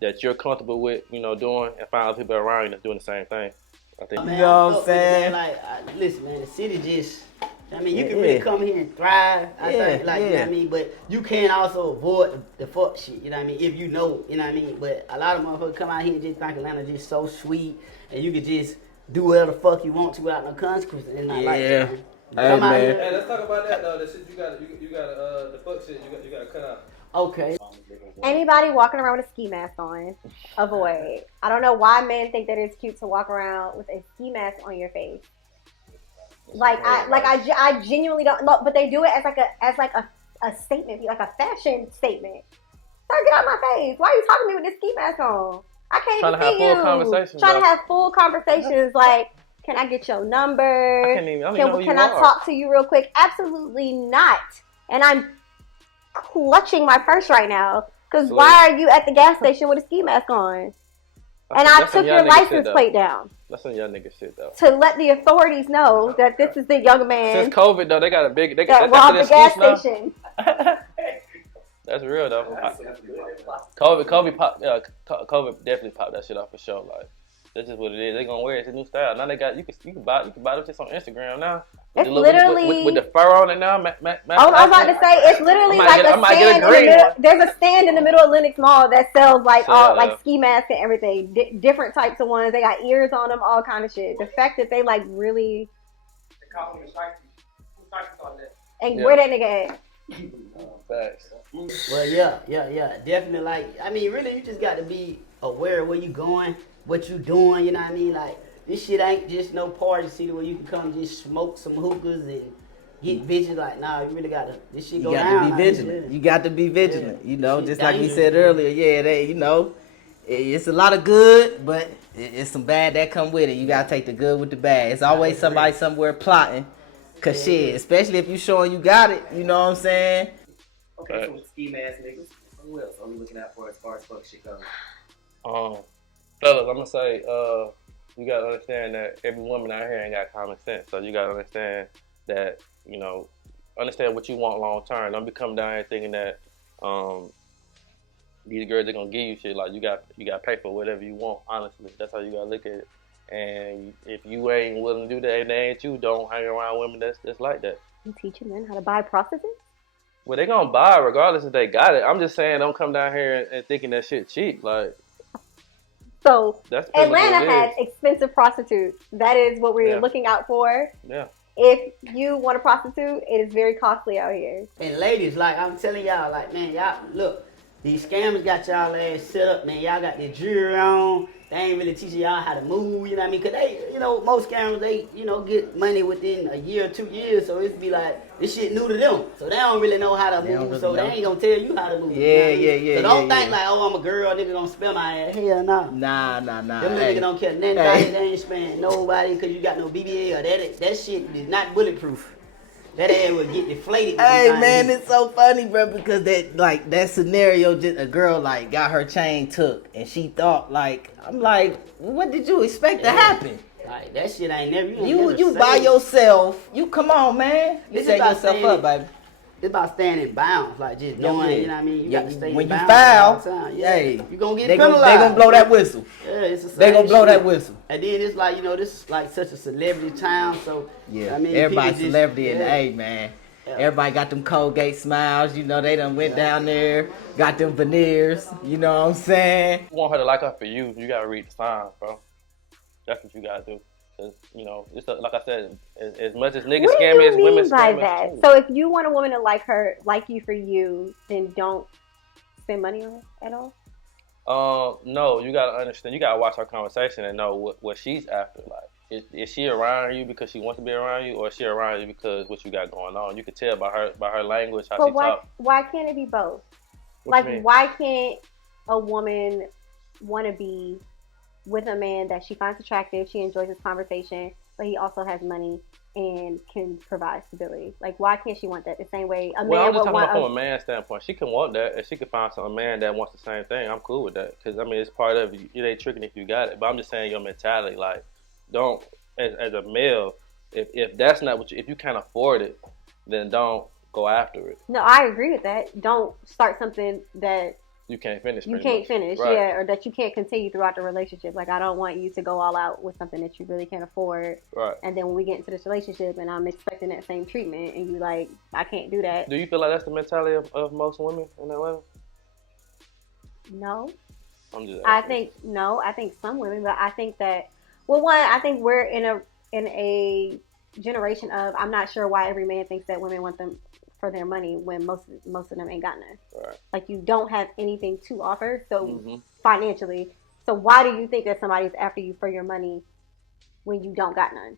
that you're comfortable with, doing, and find other people around you that's doing the same thing. I think. Man, you know what I'm saying? Listen, man, the city just. You can really come here and thrive. I think, you know what I mean? But you can also avoid the fuck shit, you know what I mean? If you know, you know what I mean? But a lot of motherfuckers come out here and just think Atlanta just so sweet, and you can just do whatever the fuck you want to without no consequences. And not like that, man. Hey, let's talk about that though. The shit you got the fuck shit you got to cut out. Okay. Anybody walking around with a ski mask on, avoid. I don't know why men think that it's cute to walk around with a ski mask on your face. I genuinely don't look, but they do it as a statement, like a fashion statement. Sir, get out my face! Why are you talking to me with this ski mask on? I can't even see you. Trying to have full conversations, like, can I get your number? Can I talk to you real quick? Absolutely not. And I'm clutching my purse right now because why are you at the gas station with a ski mask on? And I took your license plate down. That's some young nigga shit though. To let the authorities know that this is the young man. Since COVID though, they got a big. They that robbed the gas station. That's real though. COVID definitely popped that shit off for sure. Like, that's just what it is. They gonna wear it. It's a new style. Now they got you can buy them shit on Instagram now. It's literally with the fur on it now. I was about to say it's literally like a stand in the middle. There's a stand in the middle of Lenox Mall that sells like ski masks and everything, different types of ones. They got ears on them, all kind of shit. The fact that they like really and where that nigga at? Facts. Well, yeah, definitely. Like, I mean, really, you just got to be aware of where you going, what you doing. You know what I mean? Like, this shit ain't just no party city where you can come just smoke some hookahs and get bitches. Like, nah, you really gotta. This shit go down. You got to be vigilant. You got to be vigilant. Just like we said earlier. Yeah, it's a lot of good, but it's some bad that come with it. You gotta take the good with the bad. It's always somebody somewhere plotting. Cause shit, especially if you showing you got it, you know what I'm saying? Okay, so ski mask niggas, who else are we looking out for as far as fuck shit goes? Fellas, I'm gonna say, you gotta understand that every woman out here ain't got common sense. So you gotta understand that, understand what you want long term. Don't be coming down here thinking that these girls are gonna give you shit. Like, you got to pay for whatever you want. Honestly, that's how you gotta look at it. And if you ain't willing to do that, and they ain't you, don't hang around women that's like that. You teaching men how to buy prostitutes? Well, they gonna buy regardless if they got it. I'm just saying, don't come down here and thinking that shit cheap. Like, so that's Atlanta has expensive prostitutes. That is what we're looking out for. Yeah. If you want a prostitute, it is very costly out here. And ladies, like, I'm telling y'all, like, man, y'all look. These scammers got y'all ass set up, man. Y'all got their jewelry on. They ain't really teaching y'all how to move, you know what I mean? Because they, most scammers, they, get money within a year or 2 years. So it's be like, this shit new to them. So they don't really know how to move. So they ain't going to tell you how to move. Yeah. So don't think like, oh, I'm a girl, nigga gonna spell my ass. Hell no. Nah. Them niggas don't care nothing about it. They ain't sparing nobody because you got no BBA or that shit is not bulletproof. That ass would get deflated. Hey man, it's so funny, bro, because that scenario, just a girl like got her chain took, and she thought like, I'm like, what did you expect to happen? Like that shit ain't never. You by yourself. You come on, man. You set yourself up, baby. It's about staying in bounds, like just knowing, you know what I mean? You got to stay in bounds. When you foul, all the time. hey, you gonna get they penalized. They gonna blow that whistle. Yeah, it's the same They gonna blow shit. that whistle. And then it's like, this is like such a celebrity town, so yeah, I mean, everybody's people just, celebrity in the A, man. Yeah. Everybody got them Colgate smiles, they done went down there, got them veneers, you know what I'm saying? You want her to like her for you, you gotta read the signs, bro. That's what you gotta do. Cause, it's like I said, as much as niggas scam as women scam that? too. So if you want a woman to like you for you, then don't spend money on her at all? No, you gotta understand. You gotta watch her conversation and know what she's after. Like, is she around you because she wants to be around you, or is she around you because what you got going on? You can tell by her language how she talks. Why can't it be both? What Like, why can't a woman want to be with a man that she finds attractive, she enjoys his conversation, but he also has money and can provide stability? Like, why can't she want that the same way a man I'm just would talking want? about from a man's standpoint. She can want that, and she can find a man that wants the same thing. I'm cool with that, because it's part of it. It ain't tricking if you got it. But I'm just saying your mentality. Like, don't as a male, if that's not what if you can't afford it, then don't go after it. No, I agree with that. Don't start something that you can't finish. You can't finish, right. yeah, or that you can't continue throughout the relationship. Like, I don't want you to go all out with something that you really can't afford. Right. And then when we get into this relationship and I'm expecting that same treatment and you like, I can't do that. Do you feel like that's the mentality of most women in Atlanta? No. I'm just I think some women, but I think that, I think we're in a generation of, I'm not sure why every man thinks that women want them for their money when most of them ain't got none. Right. Like, you don't have anything to offer, so financially. So why do you think that somebody's after you for your money when you don't got none?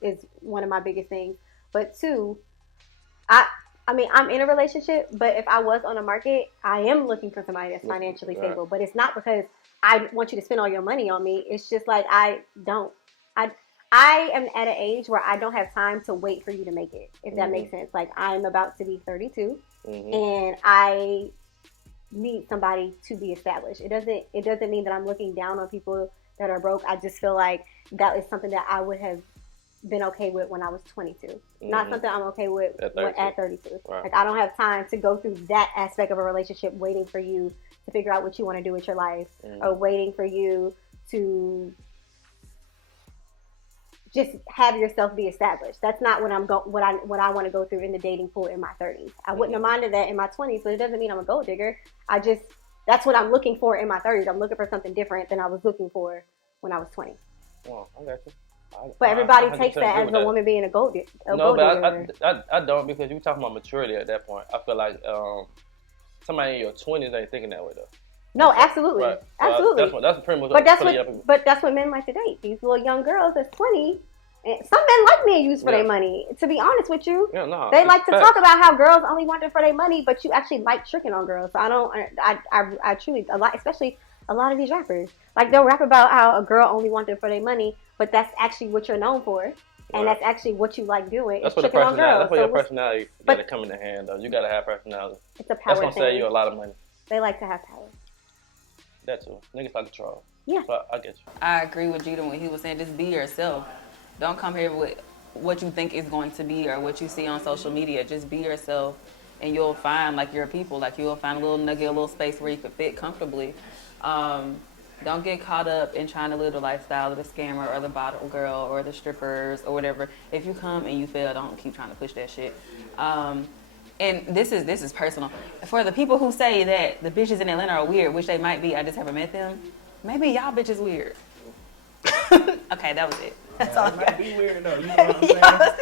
Is one of my biggest things. But two, I mean, I'm in a relationship, but if I was on the market, I am looking for somebody that's financially stable. But it's not because I want you to spend all your money on me. It's just like I am at an age where I don't have time to wait for you to make it, if that makes sense. Like, I'm about to be 32, and I need somebody to be established. It doesn't mean that I'm looking down on people that are broke. I just feel like that is something that I would have been okay with when I was 22. Not something I'm okay with at 32. Right. Like, I don't have time to go through that aspect of a relationship waiting for you to figure out what you want to do with your life, or waiting for you to just have yourself be established. That's not what what I want to go through in the dating pool in my 30s. I wouldn't have minded that in my 20s, but it doesn't mean I'm a gold digger. That's what I'm looking for in my 30s. I'm looking for something different than I was looking for when I was 20. Well, I got you. But everybody takes that as a woman being a gold digger. No, but I don't, because you're talking about maturity at that point. I feel like somebody in your 20s ain't thinking that way though. No, absolutely, right. absolutely. That's pretty much. But that's what men like to date. These little young girls that's 20. And some men like being used for their money. To be honest with you, they like to talk about how girls only want them for their money, but you actually like tricking on girls. So I truly, a lot, especially a lot of these rappers, like, they'll rap about how a girl only wants them for their money, but that's actually what you're known for. And that's actually what you like doing. That's what the personality. That's what your personality got to come in the hand though. You got to have personality. It's a power thing. That's gonna save you a lot of money. They like to have power. That too. Niggas like to troll. Yeah. But I get you. I agree with Jeter when he was saying just be yourself. Don't come here with what you think is going to be or what you see on social media. Just be yourself, and you'll find like your people. Like, you'll find a little nugget, a little space where you could fit comfortably. Don't get caught up in trying to live the lifestyle of the scammer or the bottle girl or the strippers or whatever. If you come and you fail, don't keep trying to push that shit. And this is personal. For the people who say that the bitches in Atlanta are weird, which they might be, I just haven't met them, maybe y'all bitches weird. Okay, that was it. That's all. It might be weird though, you know what I'm saying?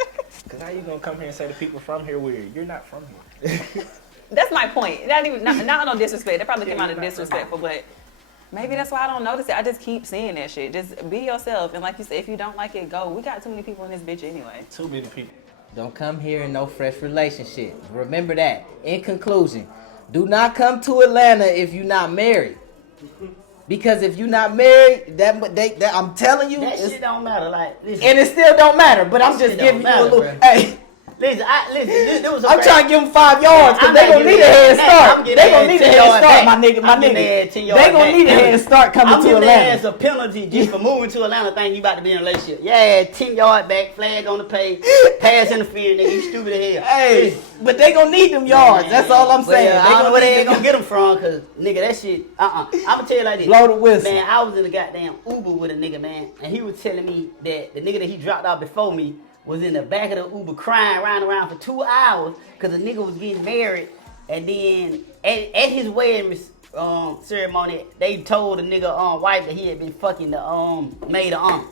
Because how you gonna come here and say the people from here weird? You're not from here. That's my point. Not no disrespect. That probably came out of disrespectful, but maybe that's why I don't notice it. I just keep seeing that shit. Just be yourself, and like you said, if you don't like it, go. We got too many people in this bitch anyway. Too many people. Don't come here in no fresh relationship. Remember that. In conclusion, do not come to Atlanta if you're not married. Because if you're not married, that I'm telling you, that shit don't matter. Like, listen, and it still don't matter. But I'm just giving you a little. Hey. Listen, I'm trying to give them 5 yards because they gonna need a head start. They gonna need a head start, my nigga. They gonna need a head start coming to Atlanta. I'm giving a penalty just for moving to Atlanta. Think you about to be in a relationship? Yeah, 10 yard back, flag on the page, pass interference, nigga. You stupid as hell. Hey, but they gonna need them yards. That's all I'm saying. I don't know where they gonna get them from, cause nigga, that shit. I'm gonna tell you like this. Blow the whistle. Man, I was in a goddamn Uber with a nigga, man, and he was telling me that the nigga that he dropped off before me was in the back of the Uber crying around for 2 hours because the nigga was getting married, and then at his wedding ceremony, they told the nigga wife that he had been fucking the maid of honor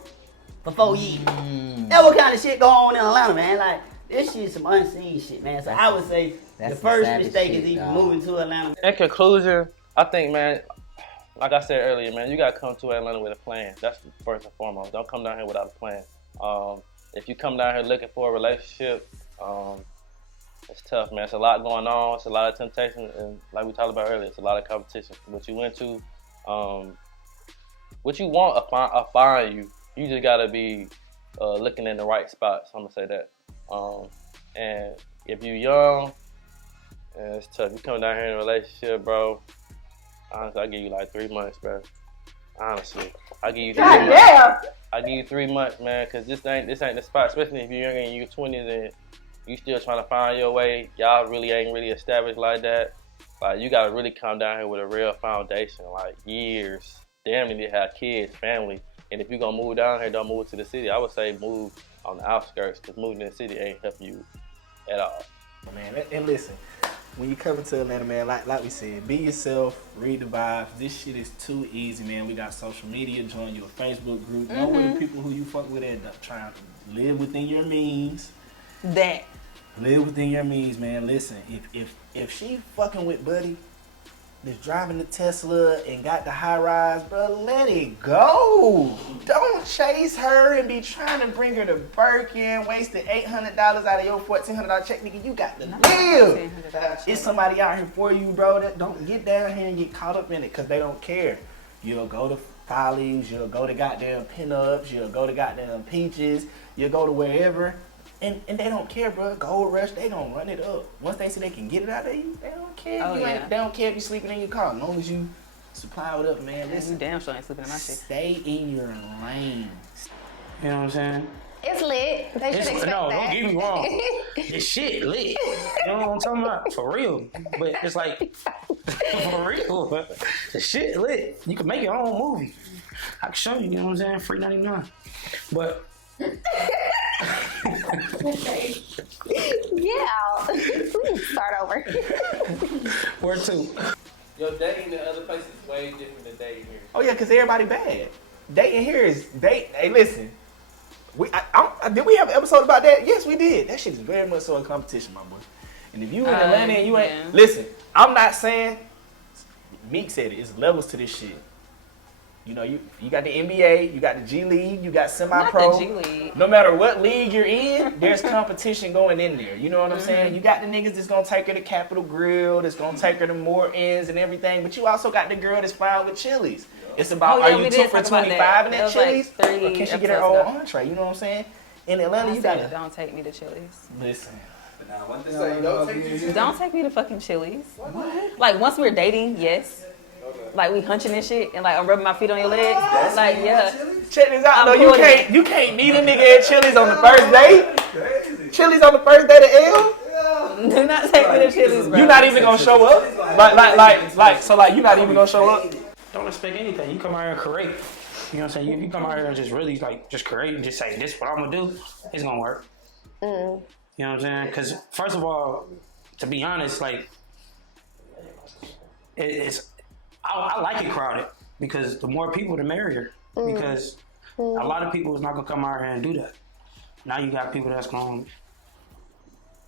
for 4 years. That what kind of shit go on in Atlanta, man? Like, this shit is some unseen shit, man. So I would say the first mistake is even moving to Atlanta. In conclusion, I think, man, like I said earlier, man, you gotta come to Atlanta with a plan. That's first and foremost. Don't come down here without a plan. If you come down here looking for a relationship, it's tough, man. It's a lot going on. It's a lot of temptation, and like we talked about earlier, it's a lot of competition. What you into, what you want, will find you. You just gotta be looking in the right spots. I'm gonna say that. And if you're young, it's tough. You come down here in a relationship, bro. Honestly, I give you like 3 months, bro. Honestly, I give you 3 months. Damn. I give you 3 months, man, cause this ain't the spot. Especially if you're younger in your 20s and you still trying to find your way. Y'all really ain't really established like that. Like, you gotta really come down here with a real foundation, like years. Damn near to have kids, family. And if you gonna move down here, don't move to the city. I would say move on the outskirts, cause moving in the city ain't helping you at all. Man, and listen, when you come to Atlanta, man, like we said, be yourself, read the vibes. This shit is too easy, man. We got social media, join your Facebook group, know with the people who you fuck with and trying to live within your means. Live within your means, man. Listen, if she fucking with Buddy, that's driving the Tesla and got the high rise, bro, let it go. Don't chase her and be trying to bring her to Birkin, wasting $800 out of your $1,400 check, nigga. You got to live. It's somebody out here for you, bro. That don't get down here and get caught up in it because they don't care. You'll go to Follies, you'll go to goddamn Pinups, you'll go to goddamn Peaches, you'll go to wherever. And they don't care, bro. Gold Rush, they gonna run it up. Once they see they can get it out of you, they don't care. They don't care if you sleeping in your car. As long as you supply it up, man. Listen, you damn sure ain't sleeping in my shit. Stay in your lane. You know what I'm saying? It's lit. They should expect no, that. don't get me wrong. This shit lit. You know what I'm talking about? For real. But it's like, for real. The shit lit. You can make your own movie. I can show you, you know what I'm saying? Free 99. But yeah. Start over. Where to? Yo, dating in other places is way different than dating here. Oh yeah, cause everybody bad. Dating here is date. Hey, listen. Did we have an episode about that? Yes, we did. That shit is very much so a competition, my boy. And if you in Atlanta and you ain't listen, I'm not saying. Meek said it. It's levels to this shit. You know, you got the NBA, you got the G League, you got semi-pro. Not the G League. No matter what league you're in, there's competition going in there. You know what I'm saying? You got the niggas that's gonna take her to Capitol Grill, that's gonna take her to Morton's and everything, but you also got the girl that's fine with Chili's. It's about, are you 2 for $25 in that Chili's? Or can she get her own entree? You know what I'm saying? In Atlanta, you gotta. Don't take me to Chili's. Listen. Don't take me to fucking Chili's. What? Like, once we're dating, yes. Like, we hunching and shit, and like I'm rubbing my feet on your legs. Like, yeah. Check this out, though. You can't meet a nigga at Chili's on the first date. Chili's on the first date of L. Do not take me to Chili's, bro. You're not even gonna show up. So you're not even gonna show up. Don't expect anything. You come out here and create. You know what I'm saying? If you come out here and just really just create and just say, this is what I'm gonna do, it's gonna work. You know what I'm saying? Because first of all, to be honest, like, I like it crowded because the more people, the merrier. Because a lot of people is not gonna come out here and do that. Now you got people that's gonna,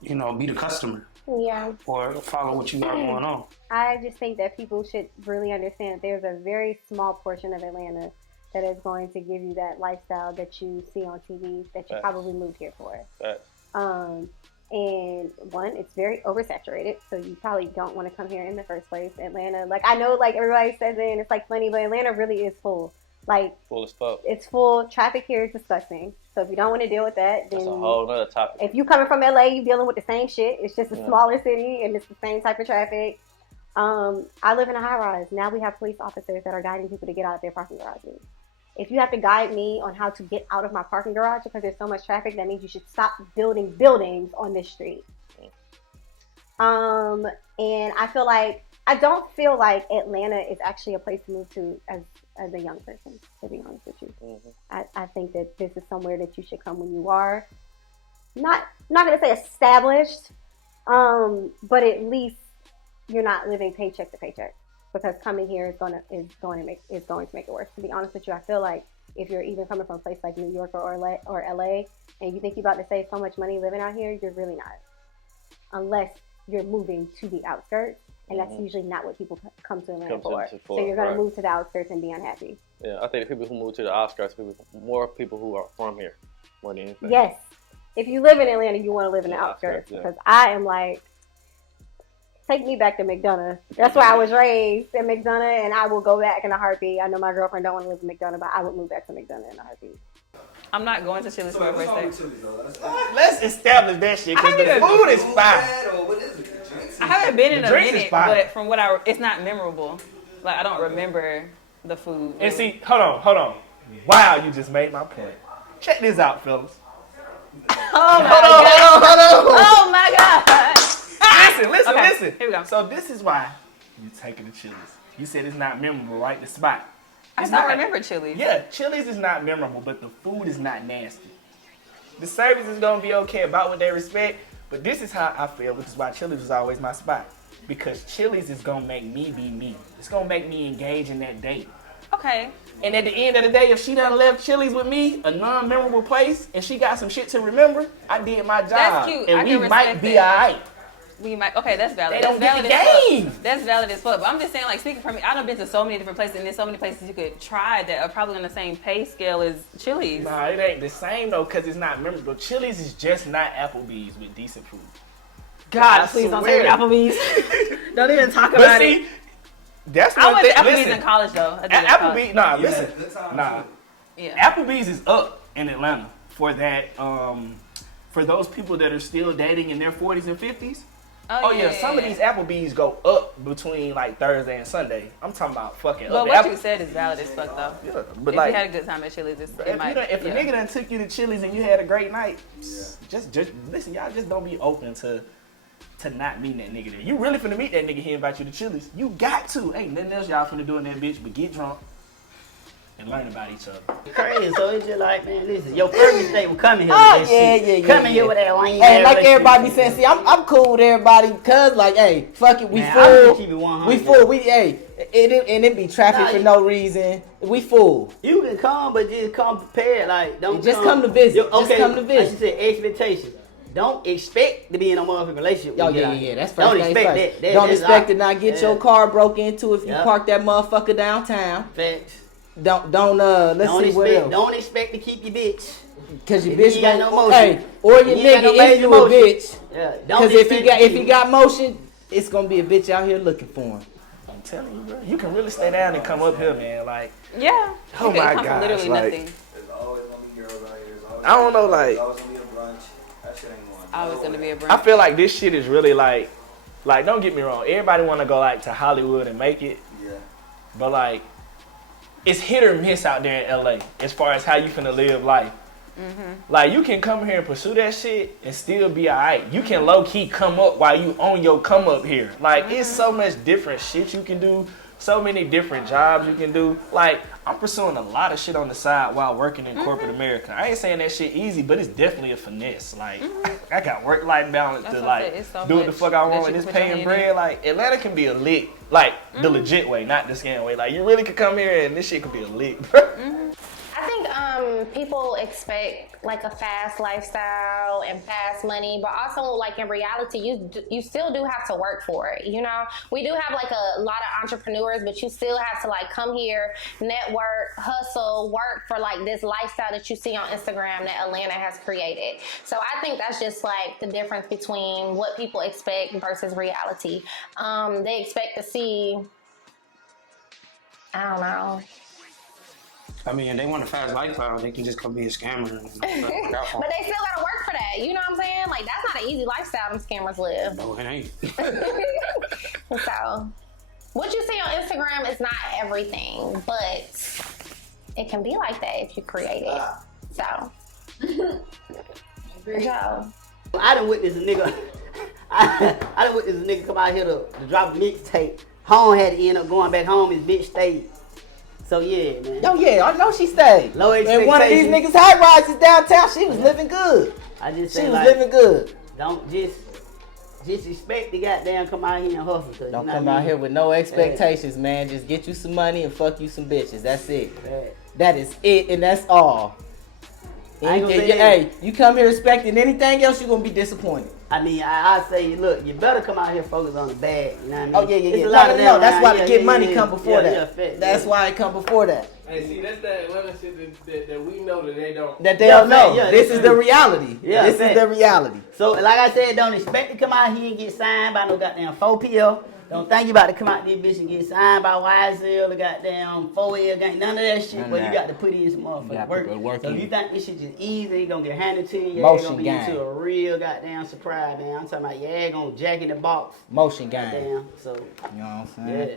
be the customer. Yeah. Or follow what you got going on. I just think that people should really understand that there's a very small portion of Atlanta that is going to give you that lifestyle that you see on TV that you probably moved here for. And one, it's very oversaturated, so you probably don't want to come here in the first place. Atlanta, like I know, like everybody says it, and it's like funny, but Atlanta really is full. Like full as fuck. It's full. Traffic here is disgusting. So if you don't want to deal with that, then that's a whole nother topic. If you coming from LA, you dealing with the same shit. It's just a smaller city and it's the same type of traffic. I live in a high rise. Now we have police officers that are guiding people to get out of their parking garages. If you have to guide me on how to get out of my parking garage because there's so much traffic, that means you should stop building buildings on this street. And I don't feel like Atlanta is actually a place to move to as a young person, to be honest with you. I think that this is somewhere that you should come when you are not gonna say established, but at least you're not living paycheck to paycheck, because coming here is going to make it worse. To be honest with you, I feel like if you're even coming from a place like New York or LA and you think you're about to save so much money living out here, you're really not, unless you're moving to the outskirts. And that's usually not what people come to Atlanta for. So you're going to move to the outskirts and be unhappy. Yeah, I think the people who move to the outskirts, more people who are from here, more than anything. Yes. If you live in Atlanta, you want to live in the outskirts. Because I am like, take me back to McDonough. That's where I was raised, in McDonough, and I will go back in a heartbeat. I know my girlfriend don't want to live in McDonough, but I would move back to McDonough in a heartbeat. I'm not going to Chili's for a birthday. Let's establish that shit, because the food is fire. I haven't been in a minute, but from what it's not memorable. Like, I don't remember the food. And see, hold on. Wow, you just made my point. Check this out, fellas. Oh my God. Oh my God. Listen. Here we go. So this is why you taking the Chili's. You said it's not memorable, right? The spot. I don't remember Chili's. Yeah, Chili's is not memorable, but the food is not nasty. The service is gonna be okay about what they respect, but this is how I feel, which is why Chili's was always my spot. Because Chili's is gonna make me be me. It's gonna make me engage in that date. Okay. And at the end of the day, if she done left Chili's with me, a non-memorable place, and she got some shit to remember, I did my job. That's cute. And we might be alright. Okay, that's valid. They don't that's get valid the as game. fuck. That's valid as fuck. But I'm just saying, like, speaking for me, I've been to so many different places, and there's so many places you could try that are probably on the same pay scale as Chili's. Nah, it ain't the same though, because it's not memorable. Chili's is just not Applebee's with decent food. God, please don't say Applebee's. Don't even talk about it. That's I one went thing. to Applebee's Listen, in college though. Applebee's, nah. Yeah. Applebee's is up in Atlanta for that. For those people that are still dating in their 40s and 50s. Oh yeah, some of these Applebee's go up between like Thursday and Sunday. I'm talking about fucking. Well, what you said is valid as fuck though. Yeah, but if like, you had a good time at Chili's, if a nigga done took you to Chili's and you had a great night, just listen, y'all just don't be open to not meeting that nigga there. You really finna meet that nigga, he invite you to Chili's. You got to. Ain't nothing else y'all finna do in that bitch but get drunk and learn about each other. Crazy, so it's just like, man, listen, your first mistake was coming here Yeah. with that shit. Coming here with that lame Hey, like ass everybody be shit. saying, see, I'm cool with everybody because, like, hey, fuck it, we Man, I'm gonna keep it full. 100. We full. And it be traffic for no reason. We full. You can come, but just come prepared. Like, don't Just come to visit. Okay, Just come to visit. Like you said, expectation. Don't expect to be in a motherfucking relationship. Oh, when you get out yeah. here. That's Don't first things expect first. that. Don't expect to not get your car broke into if you Yep. park that motherfucker downtown. Facts. Don't what else. Don't expect to keep your bitch. Cause your If bitch you got got no motion. hey, or your You ain't got no nigga if major you a motion. bitch. Yeah. Don't Cause expect if he got motion, it's gonna be a bitch out here looking for him. I'm telling you, bro, you can really stay down and come up here, man. Like, yeah. Oh my come from gosh, literally like, nothing. There's always gonna be girls out here. I don't know, like, There's always gonna be a brunch. That shit ain't going. Always gonna be a brunch. I feel like this shit is really like, don't get me wrong. Everybody want to go like to Hollywood and make it. Yeah. But like, it's hit or miss out there in LA as far as how you finna live life. Mm-hmm. Like, you can come here and pursue that shit and still be alright. You can low key come up while you on your come up here. Like, it's so much different shit you can do. So many different jobs you can do. Like, I'm pursuing a lot of shit on the side while working in corporate America. I ain't saying that shit easy, but it's definitely a finesse. Like, I got work-life balance That's to what I like said. It's so do what the much fuck I that want you with can this put your paying hand bread. in. Like, Atlanta can be a lick. Like, the legit way, not the scam way. Like, you really could come here and this shit could be a lick, bro. I think people expect like a fast lifestyle and fast money, but also like in reality, you still do have to work for it. You know, we do have like a lot of entrepreneurs, but you still have to like come here, network, hustle, work for like this lifestyle that you see on Instagram that Atlanta has created. So I think that's just like the difference between what people expect versus reality. They expect to see, I don't know. I mean, if they want a fast lifestyle, they can just come be a scammer. But they still gotta work for that. You know what I'm saying? Like, that's not an easy lifestyle them scammers live. No, it ain't. So, what you see on Instagram is not everything, but it can be like that if you create it. So, Joe. I done witnessed a nigga. I done witnessed a nigga come out here to drop a mixtape. Home had to end up going back home. His bitch stayed. So yeah, man. Oh yeah, I know she stayed. Low expectations. And one of these niggas high rises downtown, she was living good. I just she say was like, living good. Don't just expect to goddamn come out here and hustle. Don't come out here with no expectations, man. Just get you some money and fuck you some bitches. That's it. That is it, and that's all. Hey, you come here expecting anything else, you're gonna be disappointed. I mean, I say, look, you better come out here focus on the bag. You know what I mean? Oh yeah. It's a lot of them. That's why the get money come before that. That's why it come before that. Hey, see, that's that Atlanta shit that we know that they don't. That they don't know. This is the reality. Yeah, this is the reality. So, like I said, don't expect to come out here and get signed by no goddamn 4PL. Don't think you about to come out this bitch and get signed by YSL or goddamn 4L gang. None of that shit. But you got to put in some motherfucking work. So if you think this shit just easy, you gonna get handed to you. You're gonna be into a real goddamn surprise, man. I'm talking about your egg gonna jack in the box. Motion gang. Goddamn. So you know what I'm saying? Yeah.